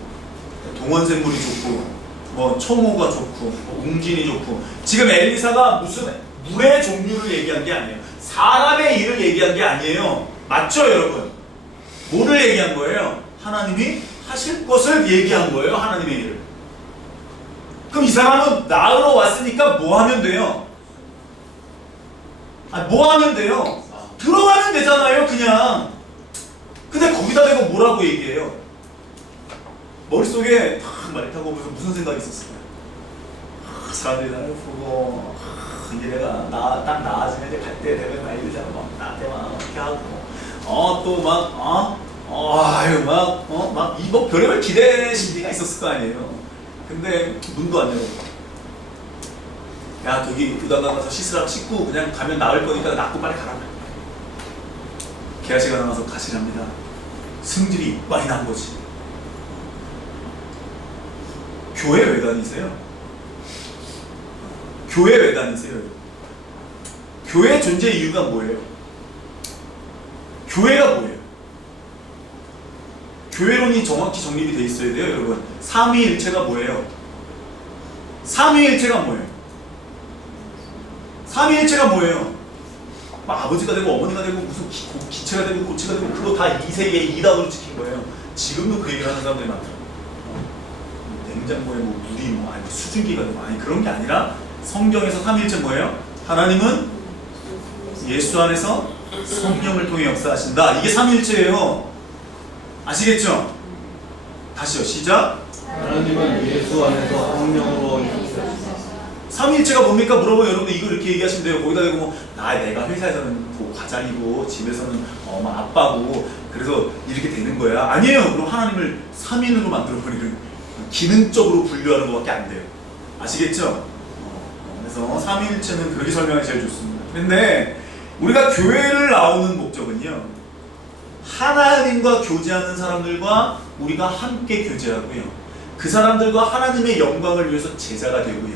동원샘물이 좋고 뭐 청호가 좋고 뭐 웅진이 좋고 지금 엘리사가 무슨 물의 종류를 얘기한 게 아니에요. 사람의 일을 얘기한 게 아니에요. 맞죠 여러분? 뭐를 얘기한 거예요? 하나님이 하실 것을 얘기한 거예요. 하나님의 일을. 그럼 이 사람은 나으러 왔으니까 뭐 하면 돼요? 뭐 하면 돼요? 들어가면 되잖아요 그냥. 근데 거기다 대고 뭐라고 얘기해요? 머릿속에 탁 말 타고 무슨 생각이 있었을까요? 사람들이 나를 보고 이제 내가 딱 나아지면 이제 갈 때 되면 막 이러잖아. 막 나한테 막 이렇게 하고 막 이 별의별 기대 심리가 있었을 거 아니에요. 근데 문도 안 열어. 야 저기 요단강 가서 씻으라고 씻고 그냥 가면 나을 거니까 낫고 빨리 가라. 게하시가 나와서 가시랍니다. 승질이 이빨이 난 거지. 교회 왜 다니세요? 교회 왜 다니세요? 교회 존재 이유가 뭐예요? 교회가 뭐예요? 교회론이 정확히 정립이 돼 있어야 돼요 여러분. 삼위일체가 뭐예요? 삼위일체가 뭐예요? 삼위일체가 뭐예요? 막 아버지가 되고 어머니가 되고 무슨 기체가 되고 고체가 되고 그거 다 이세계의 이단으로 지킨 거예요. 지금도 그 얘기를 하는 사람들이 많더라고요. 냉장고에 뭐 물이 뭐 아니 수증기가 뭐 아니 그런 게 아니라 성경에서 삼위일체 뭐예요? 하나님은 예수 안에서 성령을 통해 역사하신다. 이게 삼위일체예요. 아시겠죠? 다시요. 시작. 하나님은 예수 안에서 성령으로 역사하시사. 삼위일체가 뭡니까? 물어보면 여러분들 이거 이렇게 얘기하시면 돼요. 거기다 대고 뭐 내가 회사에서는 뭐 과장이고 집에서는 엄마 아빠고 그래서 이렇게 되는 거야. 아니에요. 그럼 하나님을 삼인으로 만들어버리는 기능적으로 분류하는 것밖에 안 돼요. 아시겠죠? 그래서 삼위일체는 그렇게 설명이 제일 좋습니다. 근데 우리가 교회를 나오는 목적은요 하나님과 교제하는 사람들과 우리가 함께 교제하고요 그 사람들과 하나님의 영광을 위해서 제자가 되고요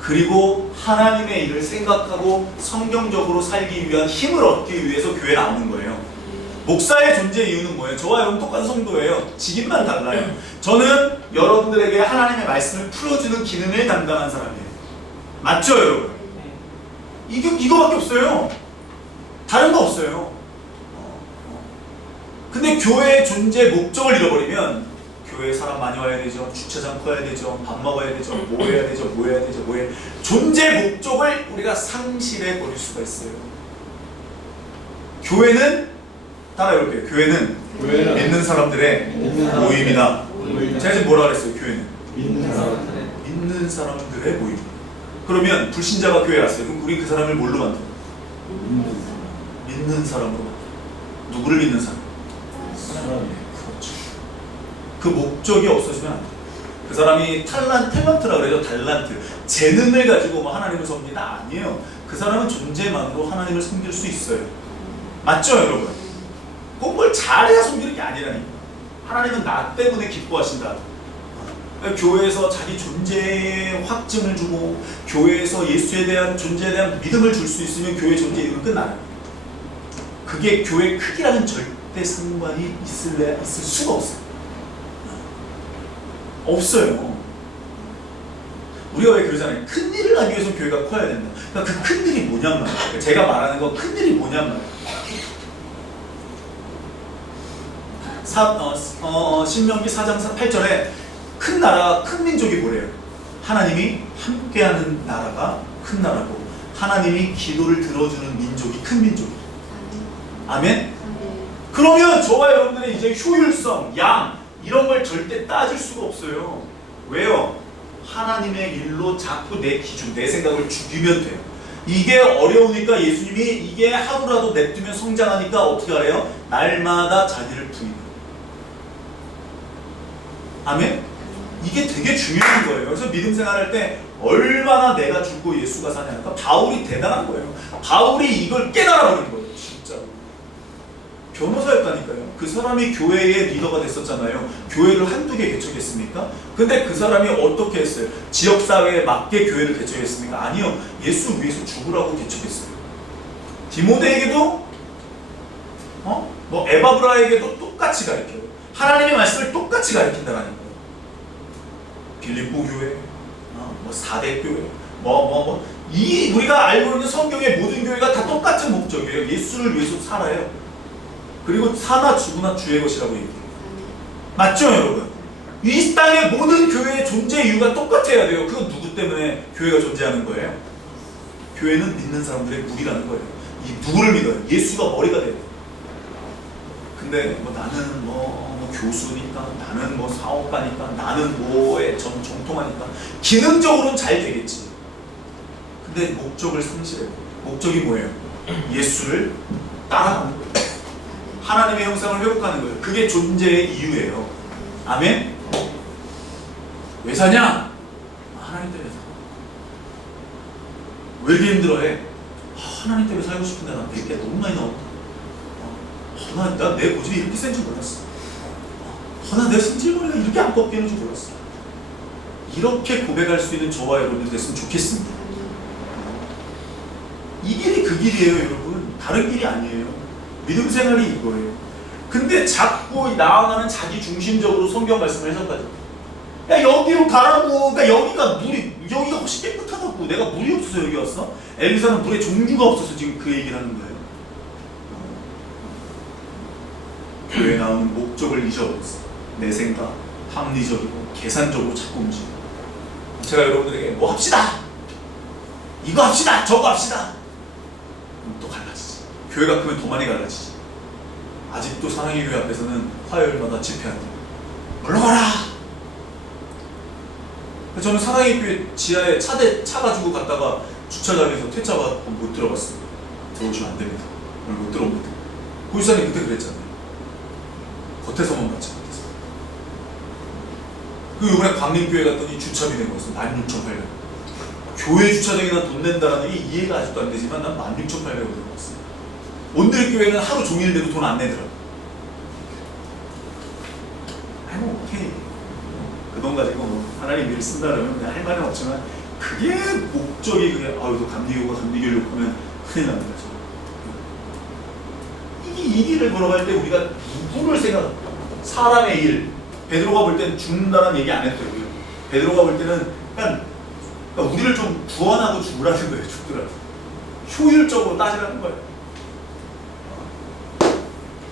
그리고 하나님의 일을 생각하고 성경적으로 살기 위한 힘을 얻기 위해서 교회에 나오는 거예요. 목사의 존재 이유는 뭐예요? 저와 여러분 똑같은 성도예요. 직임만 달라요. 저는 여러분들에게 하나님의 말씀을 풀어주는 기능을 담당한 사람이에요. 맞죠 여러분? 이거밖에 없어요. 다른 거 없어요. 근데 교회의 존재 목적을 잃어버리면 교회에 사람 많이 와야 되죠. 주차장 커야 되죠. 밥 먹어야 되죠. 뭐 해야 되죠. 뭐 해야 되죠. 뭐 해. 존재 목적을 우리가 상실해 버릴 수가 있어요. 교회는 따라해볼게요. 교회는 믿는 사람들의 모임이다. 제가 지금 뭐라 그랬어요? 교회는 믿는 사람들의 모임. 그러면 불신자가 교회에 왔어요. 그럼 우리 그 사람을 뭘로 만들어? 믿는 사람으로 만들어. 누구를 믿는 사람? 그렇죠. 그 목적이 없어지면 안 돼. 그 사람이 탤런트라고 그래요. 달란트. 재능을 가지고 뭐 하나님을 섬기다 아니에요. 그 사람은 존재만으로 하나님을 섬길 수 있어요. 맞죠 여러분? 꼭 뭘 잘해야 섬기는 게 아니라니까. 하나님은 나 때문에 기뻐하신다. 교회에서 자기 존재의 확증을 주고 교회에서 예수에 대한 존재에 대한 믿음을 줄 수 있으면 교회 존재 이유는 끝나요. 그게 교회 크기라는 절대 상관이 있을 수가 없어요. 없어요. 우리가 왜 그러잖아요. 큰 일을 하기 위해서 교회가 커야 된다. 그러니까 그 큰 일이 뭐냔 말이에요. 제가 말하는 거 큰 일이 뭐냔 말이에요. 신명기 4장 8절에 큰 나라, 큰 민족이 뭐래요? 하나님이 함께하는 나라가 큰 나라고 하나님이 기도를 들어주는 민족이 큰 민족이에요. 아멘? 그러면 저와 여러분들의 이제 효율성, 양 이런 걸 절대 따질 수가 없어요. 왜요? 하나님의 일로 자꾸 내 기준, 내 생각을 죽이면 돼요. 이게 어려우니까 예수님이 이게 하루라도 냅두면 성장하니까 어떻게 하래요? 날마다 자기를 부인해요. 아멘? 이게 되게 중요한 거예요. 그래서 믿음 생활할 때 얼마나 내가 죽고 예수가 사냐. 그러니까 바울이 대단한 거예요. 바울이 이걸 깨달아 버린 거예요. 진짜로. 변호사였다니까요. 그 사람이 교회의 리더가 됐었잖아요. 교회를 한두 개 개척했습니까? 근데 그 사람이 어떻게 했어요? 지역사회에 맞게 교회를 개척했습니까? 아니요. 예수 위해서 죽으라고 개척했어요. 디모데에게도 뭐 에바브라에게도 똑같이 가르쳐요. 하나님의 말씀을 똑같이 가르친다는 거예요. 빌립보 교회, 뭐 사대 교회, 이 우리가 알고 있는 성경의 모든 교회가 다 똑같은 목적이에요. 예수를 위해서 살아요. 그리고 사나 죽으나 주의 것이라고 얘기해요. 맞죠, 여러분? 이 땅의 모든 교회의 존재 이유가 똑같아야 돼요. 그건 누구 때문에 교회가 존재하는 거예요? 교회는 믿는 사람들의 무리라는 거예요. 이 누구를 믿어요? 예수가 머리가 돼요. 근데 나는 교수니까, 나는 사업가니까, 나는 뭐에 정통하니까 기능적으로는 잘 되겠지. 근데 목적을 상실해요. 목적이 뭐예요? 예수를 따라가는 거예요. 하나님의 형상을 회복하는 거예요. 그게 존재의 이유예요. 아멘? 왜 사냐? 하나님 때문에 살아. 왜 이렇게 힘들어해? 하나님 때문에 살고 싶은데 난 내게 너무 많이 나온다. 나 내 고집이 이렇게 센 줄 몰랐어. 나 내 승질머리가 이렇게 안 꺾이는 줄 몰랐어. 이렇게 고백할 수 있는 저와 여러분들 됐으면 좋겠습니다. 이 길이 그 길이에요, 여러분. 다른 길이 아니에요. 믿음 생활이 이거예요. 근데 자꾸 나아가는 자기 중심적으로 성경 말씀을 해석하죠. 야, 여기로 가라고. 그러니까 여기가 훨씬 깨끗하다고. 내가 물이 없어서 여기 왔어? 엘리사는 물에 종류가 없어서 지금 그 얘기를 하는 거예요. 교회에 나오는 목적을 잊어버렸어. 내 생각, 합리적이고 계산적으로 자꾸 움직여. 제가 여러분들에게 뭐 합시다! 이거 합시다! 저거 합시다! 그럼 또 갈라지지. 교회가 크면 더 많이 갈라지지. 아직도 사랑의 교회 앞에서는 화요일마다 집회한다. 물러가라! 저는 사랑의 교회 지하에 차 가지고 갔다가 주차장에서 퇴짜 받고 못 들어갔어요. 들어오시면 안 됩니다. 오늘 못 들어옵니다. 고유사님 그때 그랬잖아요. 겉에서만 봤지, 겉에서. 이번에 광림교회 갔더니 주차비 낸 거였어. 16,800원. 교회 주차장에다 돈 낸다는 게 이해가 아직도 안 되지만 난 16,800원 들어갔어. 온누리 교회는 하루 종일 돼도 돈 안 내더라고. 오케이. 그 돈 가지고 하나님 일을 쓴다 그러면 그냥 할 말은 없지만 그게 목적이 또 감리교육 하면 큰일 납니다. 이 길을 걸어갈 때 우리가 누구를 사람의 일. 베드로가 볼 때는 죽는다는 얘기 안 했더라고요. 베드로가 볼 때는 그러니까 우리를 좀 구원하고 죽으라는 거예요. 죽더라도 효율적으로 따지라는 거예요.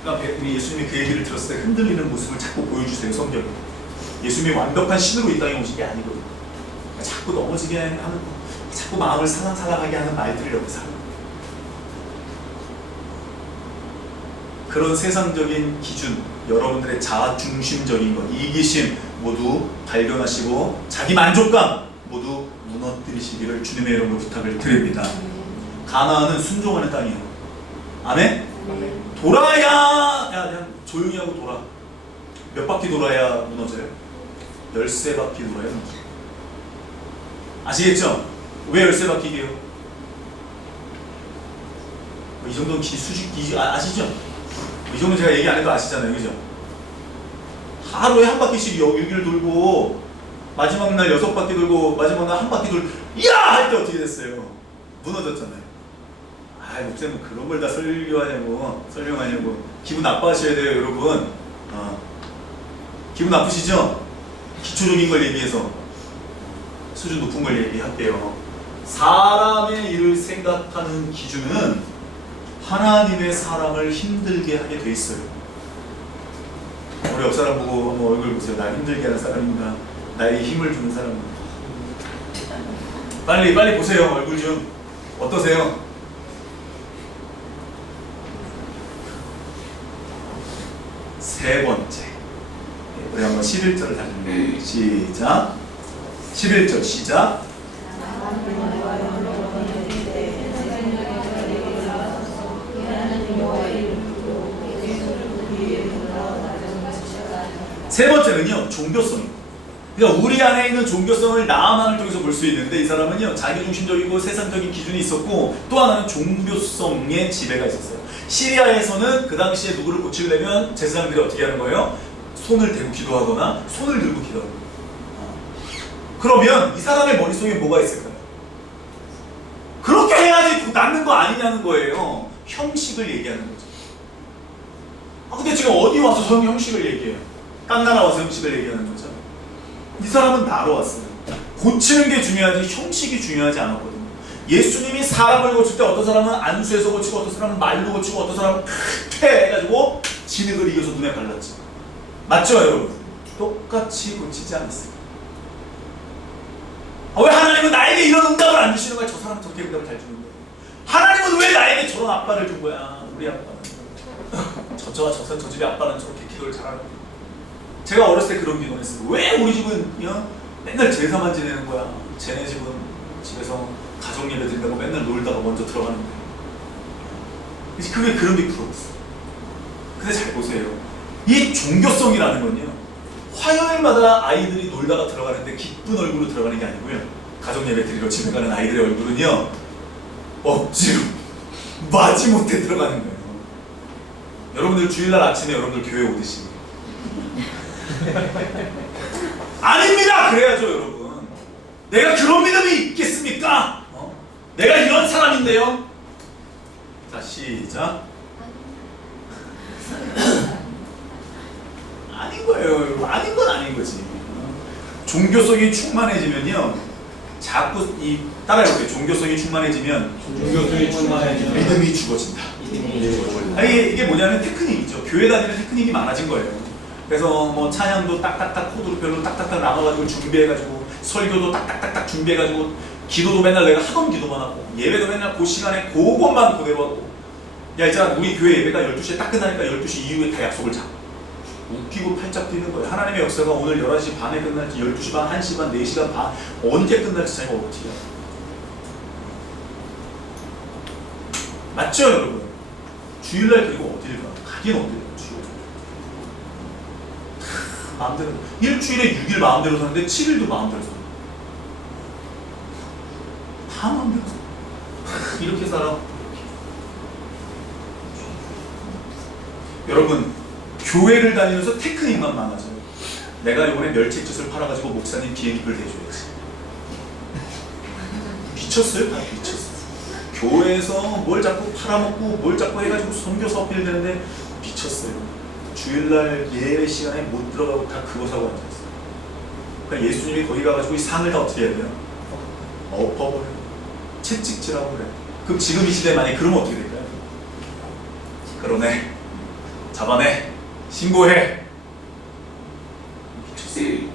그러니까 우리 예수님이 그 얘기를 들었을 때 흔들리는 모습을 자꾸 보여주세요. 성경에. 예수님이 완벽한 신으로 이 땅에 오신 게 아니거든요. 그러니까 자꾸 넘어지게 하는 자꾸 마음을 살랑살랑하게 하는 말들을 여기서 하는 그런 세상적인 기준, 여러분들의 자아중심적인 것, 이기심 모두 발견하시고 자기 만족감 모두 무너뜨리시기를 주님의 이름으로 부탁을 드립니다. 가나안은 순종하는 땅이에요. 아멘? 돌아야 그냥 조용히 하고 돌아. 몇 바퀴 돌아야 무너져요? 13바퀴 돌아야 무너져요. 아시겠죠? 왜 13바퀴게요? 이 정도는 아시죠? 이 정도 제가 얘기 안 해도 아시잖아요. 그죠? 하루에 한 바퀴씩 여기를 돌고 마지막 날 6바퀴 돌고 마지막 날 한 바퀴 야! 할 때 어떻게 됐어요? 무너졌잖아요. 목사님 그런 걸 다 설명하냐고 기분 나빠하셔야 돼요, 여러분. 기분 나쁘시죠? 기초적인 걸 얘기해서 수준 높은 걸 얘기할게요. 사람의 일을 생각하는 기준은 하나님의 사람을 힘들게 하게 돼 있어요. 우리 옆 사람 보고 한번 얼굴 보세요. 날 힘들게 하는 사람인가? 나에게 힘을 주는 사람인가? 빨리 보세요. 얼굴 좀 어떠세요? 세 번째. 우리 한번 11절을 다시 시작. 11절 시작. 세 번째는요, 종교성입니다. 그러니까 우리 안에 있는 종교성을 나만을 통해서 볼 수 있는데 이 사람은요, 자기중심적이고 세상적인 기준이 있었고 또 하나는 종교성의 지배가 있었어요. 시리아에서는 그 당시에 누구를 고치려면 제사장들이 어떻게 하는 거예요? 손을 대고 기도하거나 손을 들고 기도하는 거예요. 그러면 이 사람의 머릿속에 뭐가 있을까요? 그렇게 해야지 낫는 거 아니냐는 거예요. 형식을 얘기하는 거죠. 근데 지금 어디 와서 형식을 얘기해요? 딴 나라 와서 형식을 얘기하는 거죠. 이 사람은 나로 왔어요. 고치는 게 중요하지 형식이 중요하지 않았거든요. 예수님이 사람을 고칠 때 어떤 사람은 안수해서 고치고 어떤 사람은 말로 고치고 어떤 사람은 크게 해가지고 진흙을 이겨서 눈에 발랐죠. 맞죠 여러분? 똑같이 고치지 않았어요. 왜 하나님은 나에게 이런 응답을 안 주시는 거야? 저 사람은 저렇게 응답을 잘 주는 거야. 하나님은 왜 나에게 저런 아빠를 준 거야? 우리 아빠는 저와 저 집의 아빠는 저렇게 기도를 잘하는 거야. 제가 어렸을 때 그런 기도를 했어요. 왜 우리 집은 맨날 제사만 지내는 거야? 쟤네 집은 집에서 가족 예배 드린다고 맨날 놀다가 먼저 들어가는 거야. 그게 그런 게 부러웠어. 근데 잘 보세요. 이 종교성이라는 건요, 화요일마다 아이들이 놀다가 들어가는데 기쁜 얼굴로 들어가는 게 아니고요, 가족 예배 드리러 집에 가는 아이들의 얼굴은요 억지로 마지못해 들어가는 거예요. 여러분들 주일날 아침에 여러분들 교회 오듯이 아닙니다. 그래야죠 여러분. 내가 그런 믿음이 있겠습니까? 내가 이런 사람인데요. 자 시작. 아닌 거예요 여러분. 아닌 건 아닌 거지. 종교성이 충만해지면요, 자꾸 따라해볼게요. 종교성이 충만해지면 믿음이 죽어진다. 이게 뭐냐면 테크닉이죠. 교회 다니는 테크닉이 많아진 거예요. 그래서 뭐 찬양도 딱딱딱 코드별로 딱딱딱 나눠가지고 준비해가지고 설교도 딱딱딱딱 준비해가지고 기도도 맨날 내가 하던 기도만 하고 예배도 맨날 그 시간에 그것만 그대로 하고, 야 있잖아 우리 교회 예배가 12시에 딱 끝나니까 12시 이후에 다 약속을 잡고 웃기고 팔짝 뛰는 거예요. 하나님의 역사가 오늘 11시 반에 끝날지 12시 반, 1시 반, 4시간 반 언제 끝날지 자기가 어떻게 알아요. 맞죠 여러분? 주일날 그리고 어딜 가? 가긴 어딜 가? 주일 마음대로 일주일에 6일 마음대로 사는데 7일도 마음대로 살아. 다 마음대로 살아. 이렇게 살아. 여러분 교회를 다니면서 테크닉만 많아져요. 내가 이번에 멸치젓을 팔아가지고 목사님 비행기를 대줘야지. 미쳤어요? 다 미쳤어. 교회에서 뭘 자꾸 팔아먹고 뭘 자꾸 해가지고 선교사 어필 되는데 미쳤어요. 주일날 예배 시간에 못 들어가고 다 그거 사고 앉아있어요. 그러니까 예수님이 거기 가가지고 이 상을 다 어떻게 해야 돼요? 엎어버려. 채찍질하고 그래. 그럼 지금 이 시대에 만약에 그러면 어떻게 될까요? 끌어내, 잡아내, 신고해. 미쳤어요.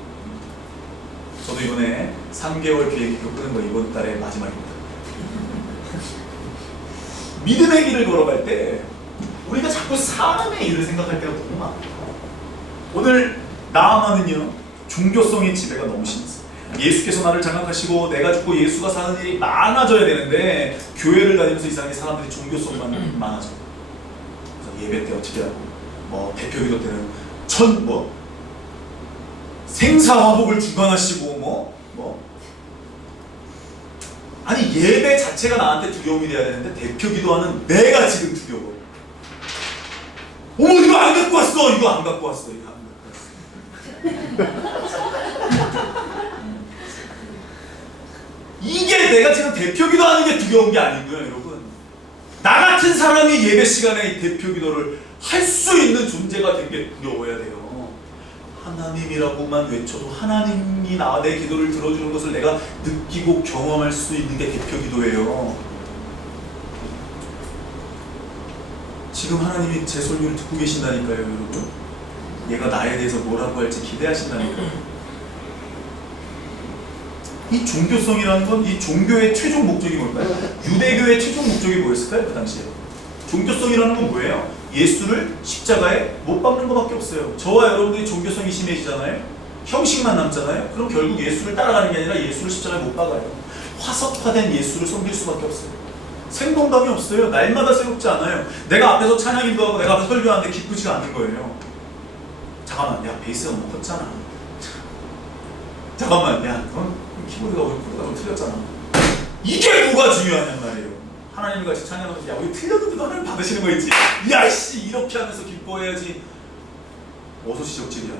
저도 이번에 3개월 비행기표 끄는 거 이번 달에 마지막입니다. 믿음의 길을 걸어갈 때 우리가 자꾸 사람의 일을 생각할 때가 너무 많아요. 오늘 나아만은요 종교성의 지배가 너무 심했어요. 예수께서 나를 장악하시고 내가 죽고 예수가 사는 일이 많아져야 되는데 교회를 다니면서 이상하게 사람들이 종교성만 많아져. 그래서 예배 때 어떻게 하고 뭐 대표기도 때는 생사화복을 주관하시고 아니 예배 자체가 나한테 두려움이 돼야 되는데 대표 기도하는 내가 지금 두려워. 어머 이거 안 갖고 왔어. 이거 안 갖고 왔어. 이거 안 갖고 왔어. 이게 내가 지금 대표 기도하는 게 두려운 게 아닌 거예요 여러분. 나 같은 사람이 예배 시간에 대표 기도를 할 수 있는 존재가 된 게 두려워야 돼요. 하나님이라고만 외쳐도 하나님이 내 기도를 들어주는 것을 내가 느끼고 경험할 수 있는 게 대표 기도예요. 지금 하나님이 제 설교를 듣고 계신다니까요 여러분. 얘가 나에 대해서 뭐라고 할지 기대하신다니까요. 이 종교성이라는 건 이 종교의 최종 목적이 뭘까요? 유대교의 최종 목적이 뭐였을까요? 그 당시에 종교성이라는 건 뭐예요? 예수를 십자가에 못 박는 것밖에 없어요. 저와 여러분들이 종교성이 심해지잖아요. 형식만 남잖아요. 그럼 결국 예수를 따라가는 게 아니라 예수를 십자가에 못 박아요. 화석화된 예수를 섬길 수밖에 없어요. 생동감이 없어요. 날마다 새롭지 않아요. 내가 앞에서 찬양 인도하고 내가 앞에서 설교하는데 기쁘지가 않은 거예요. 잠깐만, 야 베이스가 너무 컸잖아. 잠깐만, 야 키보드가 우리 코드가 좀 틀렸잖아. 이게 뭐가 중요하냔 말이에요. 하나님과 같이 찬양하면서 야 우리 틀렸는데도 하나님 받으시는 거 있지. 야씨 이렇게 하면서 기뻐해야지. 어서 지적질이야.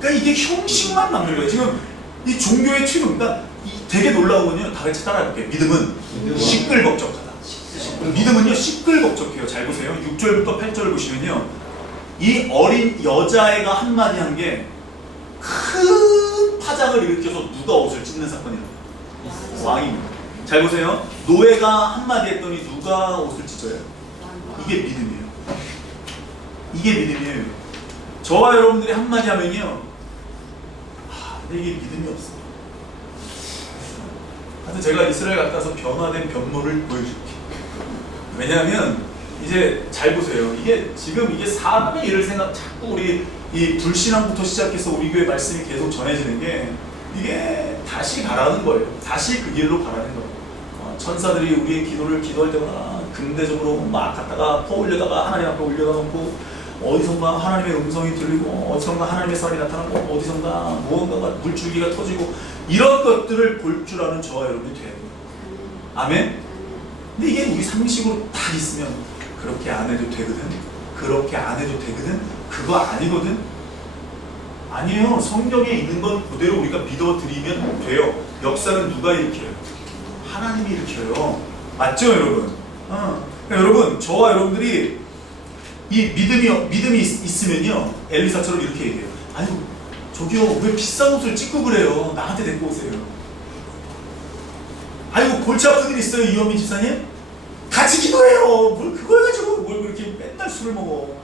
그러니까 이게 형식만 남는 거예요. 지금 이 종교의 틀은 그러니까 되게 놀라우면요. 다 같이 따라해볼게요. 믿음은 시끌벅적하다. 믿음은요 시끌벅적해요. 잘 보세요. 6절부터 8절을 보시면요. 이 어린 여자애가 한마디 한 게 큰 파장을 일으켜서 누가 옷을 찢는 사건이에요. 왕입니다. 잘 보세요. 노예가 한마디 했더니 누가 옷을 찢어요? 이게 믿음이에요. 이게 믿음이에요. 저와 여러분들이 한마디 하면요. 근데 이게 믿음이 없어. 하여튼 제가 이스라엘 갔다 와서 변화된 변모를 보여줄게요. 왜냐하면 이제 잘 보세요. 이게 지금 이게 사람의 일을 자꾸 우리 이 불신앙부터 시작해서 우리 교회 말씀이 계속 전해지는 게 이게 다시 가라는 거예요. 다시 그 길로 가라는 거예요. 천사들이 우리의 기도를 기도할 때마다 근대적으로 막 갔다가 퍼올려다가 하나님 앞에 올려다 놓고 어디선가 하나님의 음성이 들리고 어디선가 하나님의 살이 나타나고 어디선가 무언가가 물줄기가 터지고 이런 것들을 볼 줄 아는 저와 여러분이 돼야 돼요. 아멘? 근데 이게 우리 상식으로 딱 있으면 그렇게 안 해도 되거든. 그렇게 안 해도 되거든. 그거 아니거든. 아니에요. 성경에 있는 건 그대로 우리가 믿어드리면 돼요. 역사는 누가 일으켜요? 하나님이 일으켜요. 맞죠 여러분? 그러니까 여러분 저와 여러분들이 이 믿음이 있으면요 엘리사처럼 이렇게 얘기해요. 아니 저기요 왜 비싼 옷을 찢고 그래요? 나한테 데리고 오세요. 아이고 골치 아픈 일 있어요 이현민 집사님? 같이 기도해요. 뭘 그걸 가지고 뭘 그렇게 맨날 술을 먹어.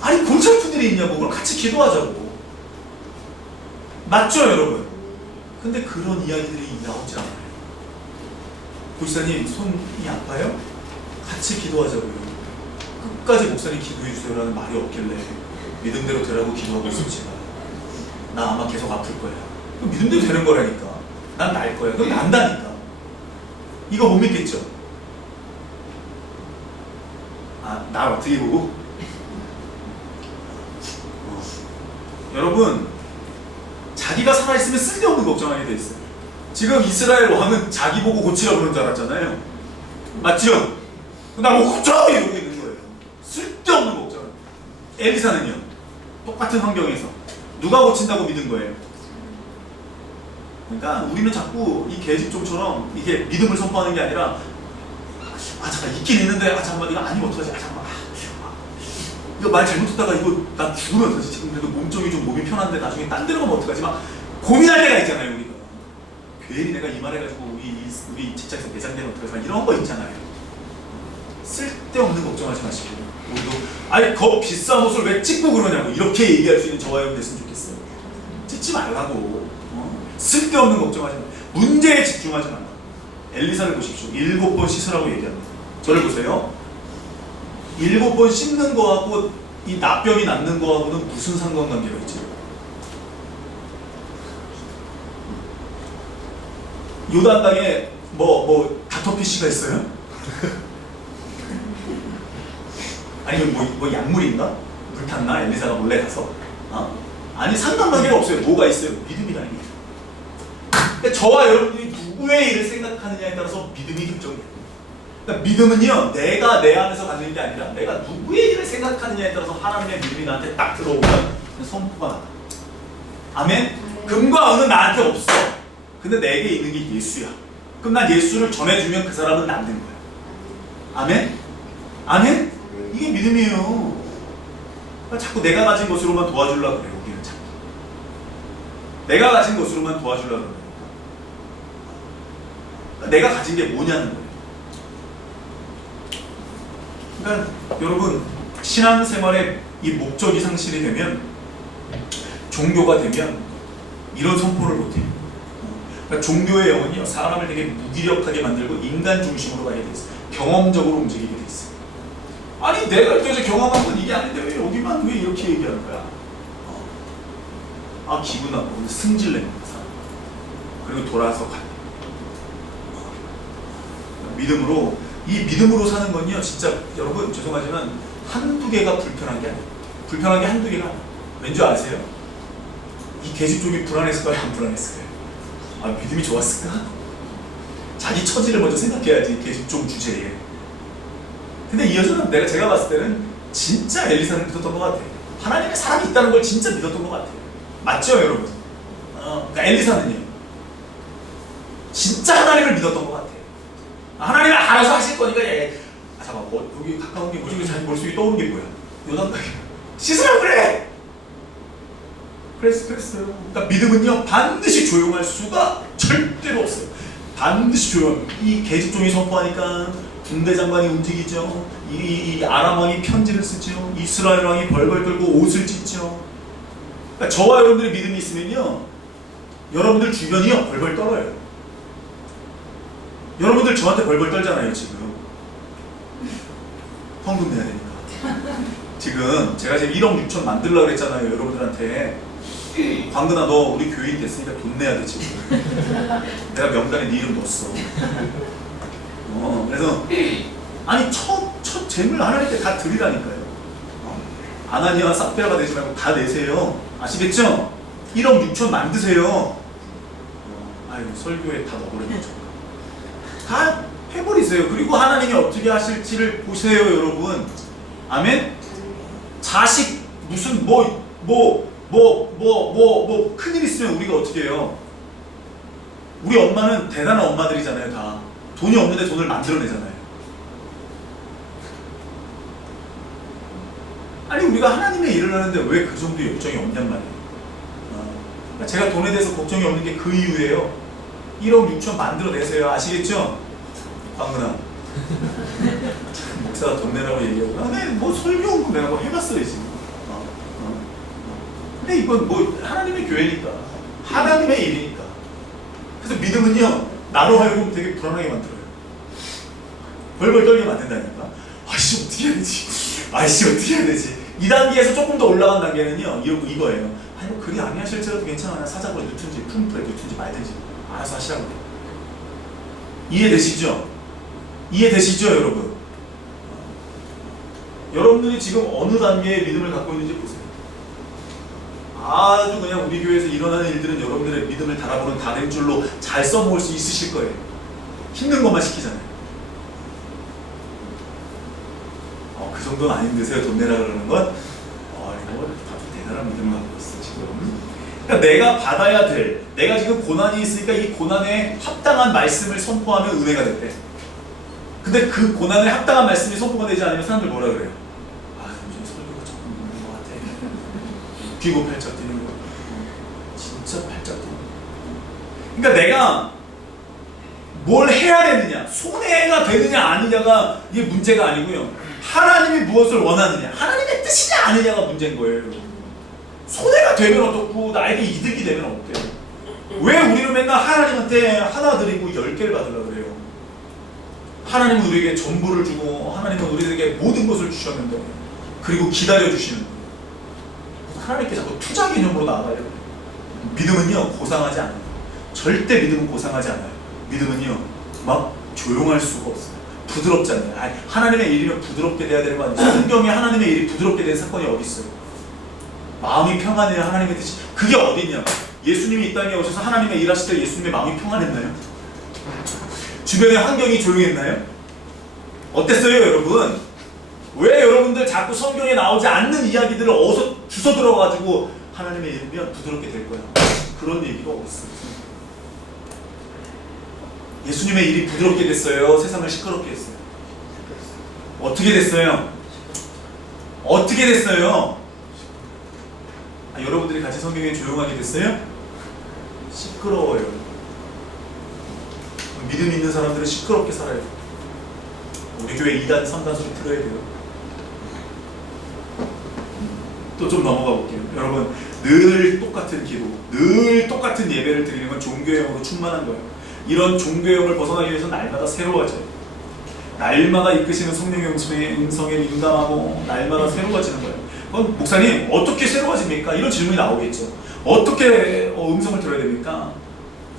아니 골치 아픈 일이 있냐고. 그럼 같이 기도하자고. 맞죠 여러분? 근데 그런 이야기들이 나오지 않아요. 목사님 손이 아파요? 같이 기도하자고요. 끝까지 목사님 기도해 주세요라는 말이 없길래 믿음대로 되라고 기도하고 있었지. 나 아마 계속 아플 거야. 믿음대로 되는 거라니까. 난 날 거야. 그럼 난다니까. 이거 못 믿겠죠? 나 어떻게 보고? 여러분 자기가 살아있으면 쓸데없는 걱정하게 돼 있어요. 지금 이스라엘 왕은 자기 보고 고치라고 그런 줄 알았잖아요. 맞죠? 나 뭐 고쳐! 이러고 있는 거예요. 쓸데없는 걱정. 엘리사는요 똑같은 환경에서 누가 고친다고 믿은 거예요? 그러니까 우리는 자꾸 이 계집종처럼 이게 믿음을 선포하는 게 아니라 잠깐 있긴 있는데 잠깐만 이거 아니면 어떡하지? 잠깐만 이거 말 잘못했다가 이거 나 죽으면 어떡하지? 지금 그래도 몸쪽이 좀 몸이 편한데 나중에 딴 데로 가면 어떡하지? 막 고민할 때가 있잖아요 우리가. 괜히 내가 이 말해가지고 우리 직장에서 매장되면 어떡하지? 막 이런 거 있잖아요. 쓸데없는 걱정하지 마시고 우리도 아니 그 비싼 옷을 왜 찍고 그러냐고 이렇게 얘기할 수 있는 저와 여러분 됐으면 좋겠어요. 찍지 말라고. 쓸데없는 걱정하지 마. 문제에 집중하지 말라. 엘리사를 보십시오. 7번 씻으라고 얘기합니다. 저를 보세요. 7번 씻는 거하고 이 나병이 낫는 거하고는 무슨 상관관계가 있죠? 요단강에 닥터피쉬가 있어요? 아니면 뭐 약물인가? 물 탔나? 엘리사가 몰래 가서? 아니 상관관계가 없어요. 뭐가 있어요? 믿음이라는 게. 그러니까 저와 여러분들이 누구의 일을 생각하느냐에 따라서 믿음이 결정돼요. 그러니까 믿음은요 내가 내 안에서 갖는 게 아니라 내가 누구의 일을 생각하느냐에 따라서 하나님의 믿음이 나한테 딱 들어오면 선포가 나가. 아멘? 금과 은은 나한테 없어. 근데 내게 있는 게 예수야. 그럼 난 예수를 전해주면 그 사람은 낫는 거야. 아멘? 아멘? 이게 믿음이에요. 그러니까 자꾸 내가 가진 것으로만 도와주려고 그래요. 우리는 자꾸 내가 가진 것으로만 도와주려고 그래요. 그러니까 내가 가진 게 뭐냐는 거예요. 그러니까 여러분 신앙생활의 이 목적이 상실이 되면 종교가 되면 이런 선포를 못해요. 그러니까 종교의 영혼이요 사람을 되게 무기력하게 만들고 인간 중심으로 가게 돼 있어요. 경험적으로 움직이게 돼 있어요. 아니 내가 여기서 경험한 건 이게 아닌데 왜 여기만 왜 이렇게 얘기하는 거야? 기분 나쁘고 승질내는 사람. 그리고 돌아서 가. 믿음으로. 이 믿음으로 사는 건요, 진짜 여러분 죄송하지만 한두 개가 불편한 게 아니에요. 불편한 게 한두 개가 아니에요. 왠지 아세요? 이 계집종이 불안했을까요? 안 불안했을까요? 아, 믿음이 좋았을까? 자기 처지를 먼저 생각해야지, 계집종 주제에. 근데 이 여자는 제가 봤을 때는 진짜 엘리사를 믿었던 것 같아요. 하나님의 사람이 있다는 걸 진짜 믿었던 것 같아요. 맞죠, 여러분? 그러니까 엘리사는요, 진짜 하나님을 믿었던 것 같아요. 하나님이 알아서 하실 거니까, 잠깐, 여기 가까운 게 뭐지? 자기 머릿속에 떠오르는 게 뭐야? 요단강이야. 씻으라고 그래! 그랬어요. 그러니까 믿음은요, 반드시 조용할 수가 절대로 없어요. 반드시 조용. 이 계집종이 선포하니까 군대 장관이 움직이죠. 이 아람 왕이 편지를 쓰죠. 이스라엘 왕이 벌벌 떨고 옷을 찢죠. 그러니까 저와 여러분들의 믿음이 있으면요, 여러분들 주변이요 벌벌 떨어요. 여러분들 저한테 벌벌 떨잖아요 지금. 헌금 내야 되니까. 지금 제가 1억 6천 만들려고 그랬잖아요 여러분들한테. 광근아, 너 우리 교인 됐으니까 돈 내야 돼 지금. 내가 명단에 네 이름 넣었어. 그래서 아니 첫 재물 하나님께 다 드리라니까요. 아나니아와 삽비라가 되지 말고 다 내세요. 아시겠죠? 1억 6천 만드세요. 아유, 설교에 다 넣어버리면 다 해버리세요. 그리고 하나님이 어떻게 하실지를 보세요 여러분. 아멘? 자식 무슨 큰일 있으면 우리가 어떻게 해요? 우리 엄마는 대단한 엄마들이잖아요. 다 돈이 없는데 돈을 만들어내잖아요. 아니 우리가 하나님의 일을 하는데 왜 그 정도 열정이 없냔 말이에요. 그러니까 제가 돈에 대해서 걱정이 없는 게 그 이유예요. 1억 6천 만들어내세요. 아시겠죠? 광근아, 목사가 돈 내라고 얘기하고, 네, 뭐 설교원금 내가 뭐 해봤어요 지금. 근데 이건 뭐 하나님의 교회니까, 하나님의 일이니까. 그래서 믿음은요, 나로 하여금 되게 불안하게 만들어요. 벌벌 떨게 만든다니까. 아씨 어떻게 해야 되지? 아씨 어떻게 해야 되지? 이 단계에서 조금 더 올라간 단계는요, 이거예요. 아니 뭐 그리 아니하실지라도 괜찮아요. 사자고 넣든지 품프에 넣든지 말든지 알아서 하시라고. 이해되시죠? 이해되시죠 여러분? 여러분들이 지금 어느 단계의 믿음을 갖고 있는지 보세요. 아주 그냥 우리 교회에서 일어나는 일들은 여러분들의 믿음을 달아보는 다른 줄로 잘 써먹을 수 있으실 거예요. 힘든 것만 시키잖아요. 그 정도는 안 힘드세요? 돈 내라 그러는 건? 이거 다들 대단한 믿음을 갖고 있어 지금. 그러니까 내가 받아야 될, 내가 지금 고난이 있으니까 이 고난에 합당한 말씀을 선포하면 은혜가 됐대. 근데 그 고난에 합당한 말씀이 선포가 되지 않으면 사람들 뭐라 그래요? 요즘 설교가 조금 있는 것 같아. 귀고 팔짝 뛰는 거. 진짜 팔짝 뛰는 거. 그러니까 내가 뭘 해야 되느냐, 손해가 되느냐 아니냐가 이게 문제가 아니고요. 하나님이 무엇을 원하느냐, 하나님의 뜻이냐 아니냐가 문제인 거예요. 손해가 되면 어떻고 나에게 이득이 되면 어때요? 왜 우리는 맨날 하나님한테 하나 드리고 10개를 받으려고 그래요? 하나님은 우리에게 전부를 주고 하나님은 우리에게 모든 것을 주셨는데, 그리고 기다려주시는 거예요. 하나님께 자꾸 투자 개념으로 나아가요. 믿음은요 고상하지 않아요. 절대 믿음은 고상하지 않아요. 믿음은요 막 조용할 수가 없어요. 부드럽지 않아요. 하나님의 일이면 부드럽게 돼야 되는 거 아니에요? 성경에 하나님의 일이 부드럽게 된 사건이 어디 있어요? 마음이 평안해야 하나님의 뜻이. 그게 어디 있냐? 예수님이 이 땅에 오셔서 하나님의 일하실 때 예수님의 마음이 평안했나요? 주변의 환경이 조용했나요? 어땠어요 여러분? 왜 여러분들 자꾸 성경에 나오지 않는 이야기들을 어디서 주워 들어가지고 하나님의 일이면 부드럽게 될 거야? 그런 얘기가 어디 있어요? 예수님의 일이 부드럽게 됐어요? 세상을 시끄럽게 했어요? 어떻게 됐어요? 어떻게 됐어요? 여러분들이 같이 성경에 조용하게 됐어요? 시끄러워요. 믿음 있는 사람들은 시끄럽게 살아요. 우리 교회 2단, 3단 소리 들어야 돼요. 또 좀 넘어가 볼게요. 여러분, 늘 똑같은 기도, 늘 똑같은 예배를 드리는 건 종교의 영으로 충만한 거예요. 이런 종교의 영을 벗어나기 위해서 날마다 새로워져요. 날마다 이끄시는 성령의 음성에 민감하고 날마다 새로워지는 거예요. 그럼 목사님 어떻게 새로워집니까? 이런 질문이 나오겠죠. 어떻게 음성을 들어야 됩니까?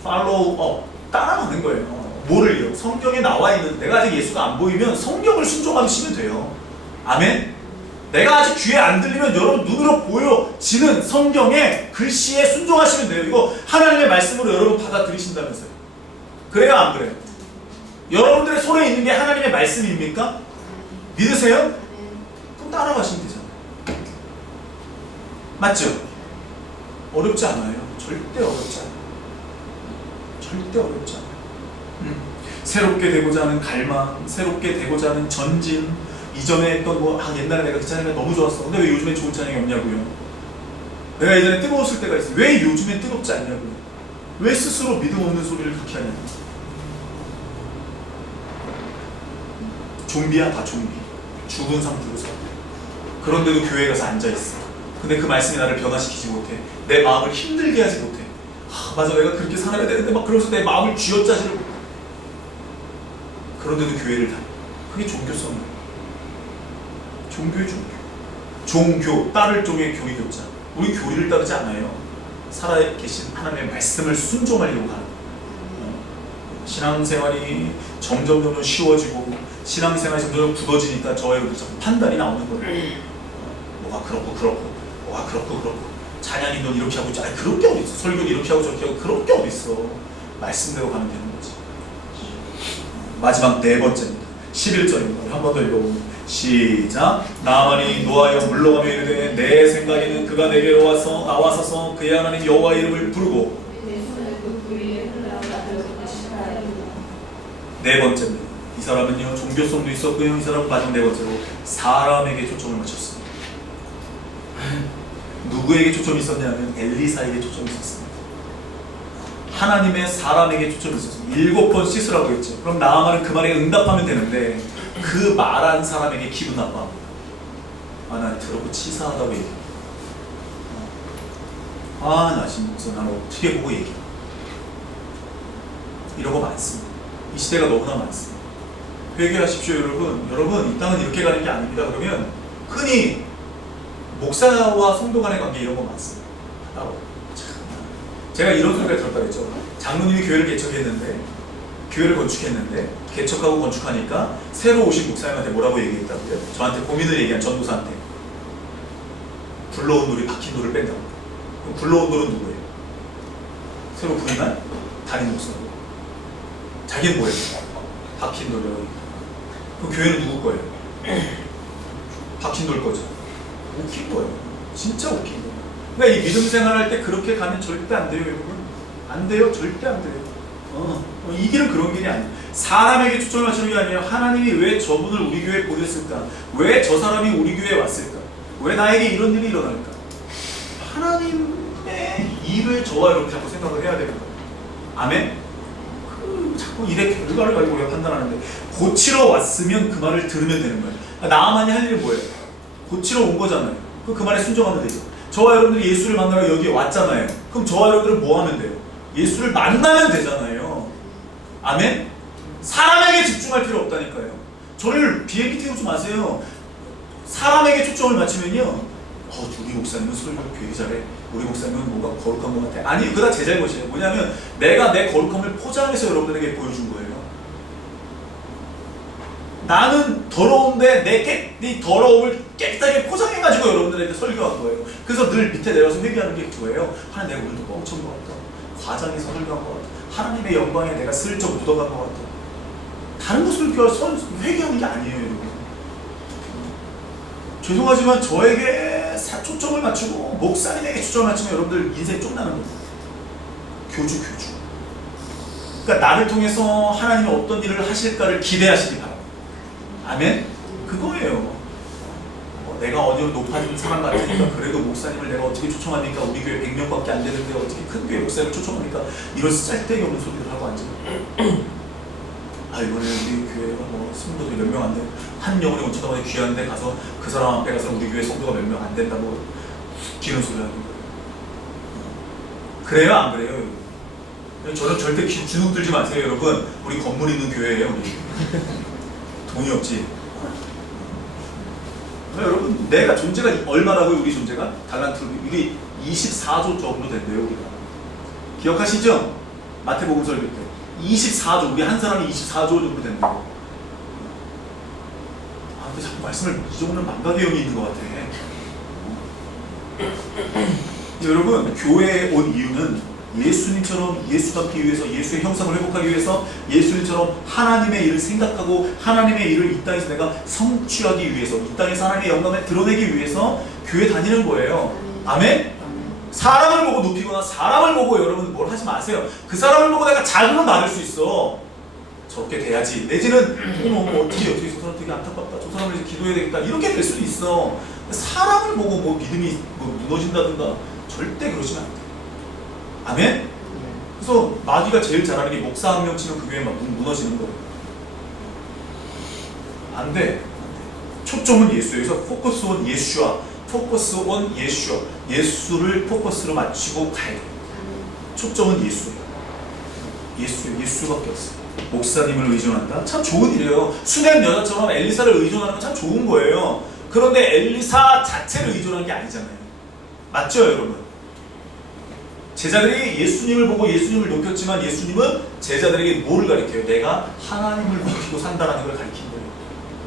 팔로우 업, 따라가는 거예요. 뭐를요? 성경에 나와 있는, 내가 아직 예수가 안 보이면 성경을 순종하시면 돼요. 아멘? 내가 아직 귀에 안 들리면 여러분 눈으로 보여지는 성경의 글씨에 순종하시면 돼요. 이거 하나님의 말씀으로 여러분 받아들이신다면서요. 그래요, 안 그래요? 여러분들의 손에 있는 게 하나님의 말씀입니까? 믿으세요? 그럼 따라가시면 되잖아요. 맞죠? 어렵지 않아요. 절대 어렵지 않아요. 절대 어렵지 않아요. 새롭게 되고자 하는 갈망, 새롭게 되고자 하는 전진, 이전에 했던 옛날에 내가 그 찬양이 너무 좋았어. 근데 왜 요즘엔 좋은 찬양이 없냐고요? 내가 예전에 뜨거웠을 때가 있어요. 왜 요즘엔 뜨겁지 않냐고요? 왜 스스로 믿음 없는 소리를 그렇게 하냐고. 좀비야, 다 좀비. 죽은 상태로 살아. 그런데도 교회에 가서 앉아있어. 근데 그 말씀이 나를 변화시키지 못해. 내 마음을 힘들게 하지 못해. 맞아, 내가 그렇게 살아야 되는데 막 그러면서 내 마음을 쥐어짜지를 못해. 그런데도 교회를 다녀. 그게 종교성이에요. 종교의 종교. 종교, 따를 종의 교리 교자. 우리 교리를 따르지 않아요. 살아계신 하나님의 말씀을 순종하려고 하는. 신앙생활이 점점 쉬워지고 신앙생활이 점점 굳어지니까 저의 판단이 나오는 거예요. 뭐가 그렇고 뭐가 그렇고 찬양이 넌 이렇게 하고 있지. 아니 그런 게 어디 있어. 설교는 이렇게 하고 저렇게 하고 그런 게 어디 있어. 말씀대로 가면 되는 거지. 마지막 네 번째입니다. 11절입니다. 한 번 더 읽어보면 시작. 나만이 노하여 물러가며 이르되 내 생각에는 그가 내게로 와서 나와서서 그의 하나님 여호와 이름을 부르고. 네 번째입니다. 이 사람은요 종교성도 있었고요. 이 사람은 마지막 네 번째로 사람에게 초점을 맞췄습니다. 누구에게 초점이 있었냐면 엘리사에게 초점이 있었습니다. 하나님의 사람에게 초점이 있었습니다. 7번 씻으라고 했죠. 그럼 나아만은 그 말에 응답하면 되는데 그 말한 사람에게 기분 나빠. 나 들어보고 치사하다고 얘기해. 나 진짜 난 어떻게 보고 얘기해. 이런 거 많습니다. 이 시대가 너무나 많습니다. 회개하십시오 여러분. 여러분 이 땅은 이렇게 가는 게 아닙니다. 그러면 흔히 목사와 성도 간의 관계 이런 거 많습니다. 제가 이런 소리가 들었다 그랬죠. 장로님이 교회를 개척했는데 교회를 건축했는데 개척하고 건축하니까 새로 오신 목사님한테 뭐라고 얘기했다고요? 저한테 고민을 얘기한 전도사한테 불러온 돌이 박힌 돌을 뺀다고. 그럼 불러온 돌은 누구예요? 새로 부임한 담임 목사고. 자기는 뭐예요? 박힌 돌이라고. 그럼 교회는 누구 거예요? 박힌 돌 거죠. 웃긴 거예요. 진짜 웃긴 거예요. 그러니까 이 믿음 생활할 때 그렇게 가면 절대 안 돼요, 여러분. 안 돼요. 절대 안 돼요. 이 길은 그런 길이 아니에요. 사람에게 초점을 맞추는 게 아니에요. 하나님이 왜 저분을 우리 교회에 보냈을까? 왜 저 사람이 우리 교회에 왔을까? 왜 나에게 이런 일이 일어날까? 하나님의 일을 저와 여러분 자꾸 생각을 해야 되는 거예요. 아멘? 자꾸 일의 결과를 가지고 우리가 판단하는데 고치러 왔으면 그 말을 들으면 되는 거예요. 나아만이 할 일은 뭐예요? 고치러 온 거잖아요. 그 말에 순종하면 되죠. 저와 여러분들이 예수를 만나러 여기에 왔잖아요. 그럼 저와 여러분들은 뭐 하면 돼요? 예수를 만나면 되잖아요. 아멘? 사람에게 집중할 필요 없다니까요. 저를 비행기 태우지 마세요. 사람에게 초점을 맞추면요, 우리 목사님은 설교 되게 잘해. 우리 목사님은 뭔가 거룩한 것 같아. 아니, 그다 제 잘못이에요. 뭐냐면 내가 내 거룩함을 포장해서 여러분들에게 보여준 거예요. 나는 더러운데 내 더러움을 깨끗하게 포장해가지고 여러분들에게 설교한 거예요. 그래서 늘 밑에 내려서 회개하는 게 그거예요. 하나님, 내가 오늘도 뻥친 것 같다. 과장해서 설교한 것 같다. 하나님의 영광에 내가 슬쩍 묻어간 것 같다. 다른 것을 회개하는 게 아니에요, 여러분. 죄송하지만 저에게 초점을 맞추고 목사님에게 초점을 맞추면 여러분들 인생이 쫓나는 거예요. 교주. 그러니까 나를 통해서 하나님이 어떤 일을 하실까를 기대하시기 바랍니다. 아멘? 그거예요. 내가 어디로 높아진 사람 같으니까 그래도 목사님을 내가 어떻게 초청합니까? 우리 교회 100명밖에 안 되는데 어떻게 큰 교회 목사님을 초청합니까? 이런 쌀데기 없는 소리를 하고 앉아요. 이번에 우리 교회가 성도들이 몇 명 안 돼. 한 영혼이 온천다 보니 귀한데 가서 그 사람 앞에 가서 우리 교회 성도가 몇 명 안 된다고 기는 소리 하는 거예요. 그래요? 안 그래요? 저는 절대 주눅 들지 마세요, 여러분. 우리 건물 있는 교회예요, 우리. 돈이 없지. 여러분, 내가 존재가 얼마라고요? 우리 존재가? 달란트, 우리 24조 정도 된대요, 우리가. 기억하시죠? 마태복음 설교 때 24조, 우리 한 사람이 24조 정도 되는 거예요. 근데 자꾸 말씀을 이 정도는 망가경이 있는 것 같아. 여러분, 교회에 온 이유는 예수님처럼 예수 닮기 위해서, 예수의 형상을 회복하기 위해서, 예수님처럼 하나님의 일을 생각하고 하나님의 일을 이 땅에서 내가 성취하기 위해서, 이 땅에서 하나님의 영광을 드러내기 위해서 교회 다니는 거예요. 아멘? 사람을 보고 높이거나 사람을 보고 여러분 뭘 하지 마세요. 그 사람을 보고 내가 자극을 받을 수 있어. 저렇게 돼야지. 내지는 어머 어떻게 저 사람 되게 안타깝다. 저 사람을 이제 기도해야 되겠다. 이렇게 될 수도 있어. 사람을 보고 뭐 믿음이 뭐 무너진다든가 절대 그러시면 안 돼. 아멘? 그래서 마귀가 제일 잘하는 게 목사 한 명 치면 그 교회 막 무너지는 거예요. 안 돼. 초점은 예수에서 포커스 온 예수와 포커스 온 예수와 예수를 포커스로 맞추고 가야 돼요. 초점은 예수예요. 예수밖에 없어요. 목사님을 의존한다? 참 좋은 일이에요. 수냄 여자처럼 엘리사를 의존하는 건 참 좋은 거예요. 그런데 엘리사 자체를 의존한 게 아니잖아요. 맞죠, 여러분? 제자들이 예수님을 보고 예수님을 높였지만 예수님은 제자들에게 뭐를 가르쳐요? 내가 하나님을 높이고 산다라는 걸 가르친 거예요.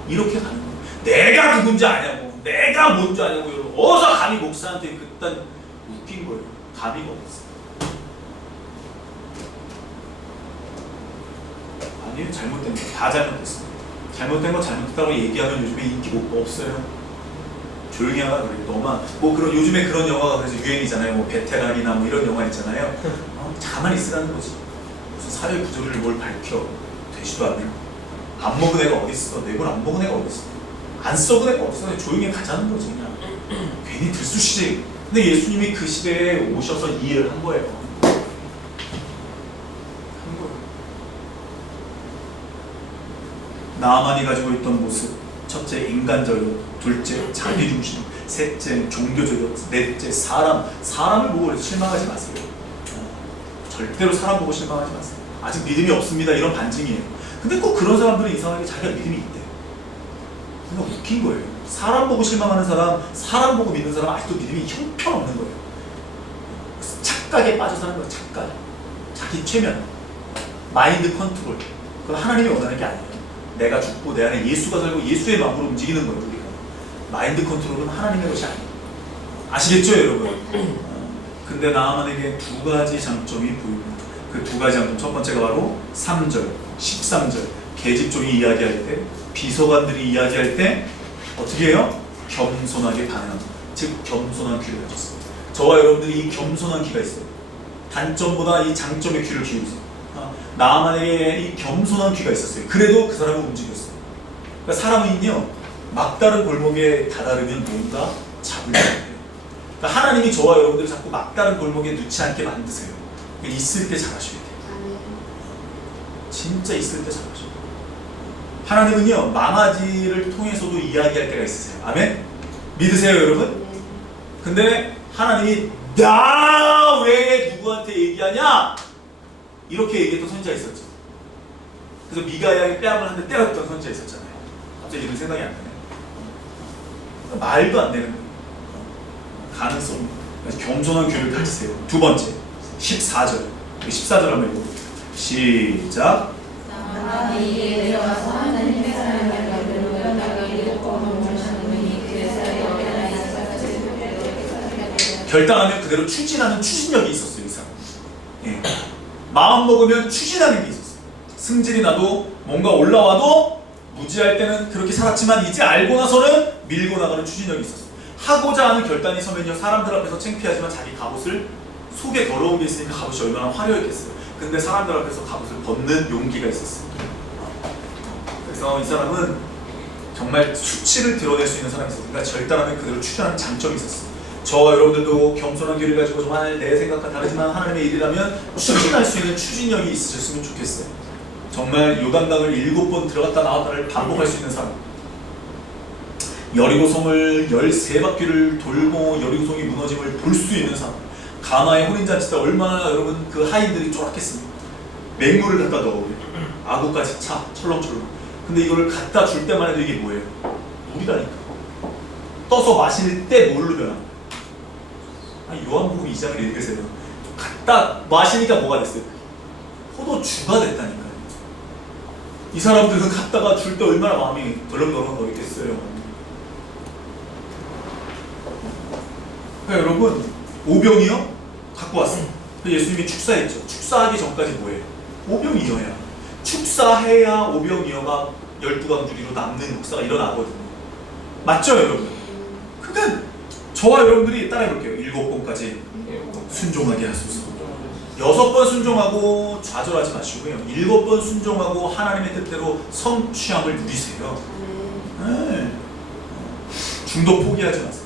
이렇게 가는 거예요. 내가 누군지 아냐고, 내가 뭔지 아냐고, 여러분. 어서 감히 목사한테 그딴 웃긴 거예요. 감히가 없어요. 아니에요. 잘못된 거. 다 잘못됐어요. 잘못된 거 잘못됐다고 얘기하면 요즘에 인기 없어요. 조용히 하라 그래요. 너만 뭐 그런 요즘에 그런 영화가 그래서 유행이잖아요. 뭐 베테랑이나 뭐 이런 영화 있잖아요. 가만히 있으라는 거지. 무슨 사회 구조를 뭘 밝혀 되지도 않네. 안 먹은 애가 어디 있어? 내걸 안 먹은 애가 어디 있어? 안 썩은 애가 어디 있어? 조용히 가자는 거지 그냥. 괜히 들쑤시지. 근데 예수님이 그 시대에 오셔서 이 일을 한 거예요. 나만이 가지고 있던 모습, 첫째 인간적이고, 둘째 자기중심, 셋째 종교적이고, 넷째 사람을 보고 실망하지 마세요. 절대로 사람 보고 실망하지 마세요. 아직 믿음이 없습니다 이런 반증이에요. 근데 꼭 그런 사람들은 이상하게 자기가 믿음이 있대. 그냥 웃긴 거예요. 사람 보고 실망하는 사람, 사람 보고 믿는 사람 아직도 믿음이 형편없는 거예요. 착각에 빠져 사는 거예요. 착각. 자기 최면, 마인드 컨트롤. 그건 하나님이 원하는 게 아니에요. 내가 죽고 내 안에 예수가 살고 예수의 마음으로 움직이는 거예요. 우리가. 마인드 컨트롤은 하나님의 것이 아니에요. 아시겠죠 여러분? 근데 나아만에게 두 가지 장점이 보입니다. 그 두 가지 장점, 첫 번째가 바로 3절, 13절 계집종이 이야기할 때, 비서관들이 이야기할 때 어떻게 해요? 겸손하게 반응합니다. 즉 겸손한 귀를 가졌어요. 저와 여러분들이 이 겸손한 귀가 있어요. 단점보다 이 장점의 귀를 기울이세요. 나만에게 이 겸손한 귀가 있었어요. 그래도 그 사람은 움직였어요. 그러니까 사람은요 막다른 골목에 다다르면 뭔가 잡을 수 있어요. 그러니까 하나님이 저와 여러분들을 자꾸 막다른 골목에 넣지 않게 만드세요. 그러니까 있을 때 잘하셔야 돼요. 진짜 있을 때 잘하셔야 돼요. 하나님은요 망아지를 통해서도 이야기할 때가 있으세요. 아멘? 믿으세요 여러분? 근데 하나님이 나 왜 누구한테 얘기하냐? 이렇게 얘기했던 선지자 있었죠. 그래서 미가야의 뺨을 한 대 때렸던 선지자 있었잖아요. 갑자기 이런 생각이 안 나네. 말도 안 되는 거예요. 가능성. 겸손한 귀를 가지세요. 두 번째, 14절. 14절 한번 읽어볼게요. 시작. 나만에게 내려와서 하나님의 사랑을 받으며 나에게 복음을 전하니 그에서 여기나 이사같이 결단하면 그대로 추진하는 추진력이 있었어요. 이 사람. 예. 마음 먹으면 추진하는 게 있었어요. 승질이 나도 뭔가 올라와도 무지할 때는 그렇게 살았지만 이제 알고 나서는 밀고 나가는 추진력이 있었어요. 하고자 하는 결단이 서면요 사람들 앞에서 창피하지만 자기 갑옷을 속에 더러운 게 있으니까 갑옷이 얼마나 화려했겠어요. 근데 사람들 앞에서 갑옷을 벗는 용기가 있었어요. 그래서 이 사람은 정말 수치를 드러낼 수 있는 사람이었어요. 그러니까 결단하면 그대로 추진하는 장점이 있었어요. 저와 여러분들도 겸손한 길을 가지고 정말 내 생각과 다르지만 하나님의 일이라면 추진할 수 있는 추진력이 있으셨으면 좋겠어요. 정말 요단강을 7번 들어갔다 나왔다를 반복할 수 있는 사람, 여리고성을 13바퀴를 돌고 여리고성이 무너짐을 볼 수 있는 사람, 가나의 혼인잔치 때 얼마나 여러분 그 하인들이 쫄았겠습니까? 맹물을 갖다 넣어 아구까지 차 철렁철렁. 근데 이거를 갖다 줄 때만 해도 이게 뭐예요? 물이라니까. 떠서 마실 때 뭘로 변합니까? 요한복음 2장을 읽으세요. 갖다 마시니까 뭐가 됐어요? 포도주가 됐다니까요. 이 사람들은 갖다가 줄 때 얼마나 마음이 덜렁덜렁 거리겠어요. 그러니까 여러분, 오병이어 갖고 왔어요. 예수님이 축사했죠. 축사하기 전까지 뭐예요? 오병이어야. 축사해야 오병이어가 12광주리로 남는 역사가 일어나거든요. 맞죠, 여러분? 그러니까 저와 여러분들이 따라해볼게요. 7번까지 순종하게 하소서. 6번 순종하고 좌절하지 마시고요. 7번 순종하고 하나님의 뜻대로 성취함을 누리세요. 네. 중도 포기하지 마세요.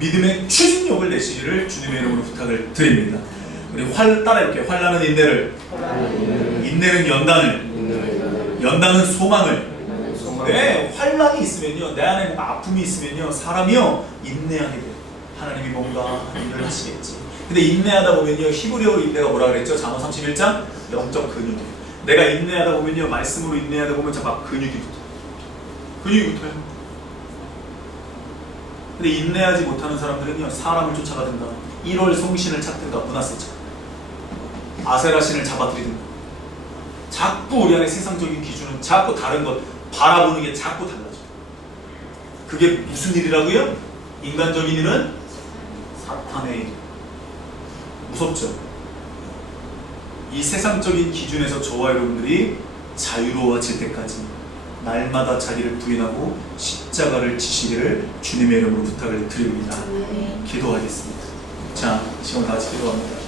믿음의 추진력을 내시기를 주님의 이름으로 부탁을 드립니다. 우리 따라해볼게요. 환난은 인내를, 인내는 연단을, 연단은 소망을. 네, 환난이 있으면요, 내 안에 뭔가 아픔이 있으면요, 사람이요 인내하게 돼요. 하나님이 뭔가 일을 하시겠지. 근데 인내하다 보면요, 히브리어로 인내가 뭐라 그랬죠? 잠언 31장 영적 근육이에요. 내가 인내하다 보면요, 말씀으로 인내하다 보면 막 근육이 붙어요. 근데 인내하지 못하는 사람들은요, 사람을 쫓아가든가 1월 성신을 찾든가 문하세죠. 아세라신을 잡아들이든가 자꾸 우리 안에 세상적인 기준은 자꾸 다른 것 바라보는 게 자꾸 달라져. 그게 무슨 일이라고요? 인간적인 일은 사탄의 일. 무섭죠? 이 세상적인 기준에서 저와 여러분들이 자유로워질 때까지 날마다 자기를 부인하고 십자가를 지시기를 주님의 이름으로 부탁을 드립니다. 기도하겠습니다. 자, 지금 다 같이 기도합니다.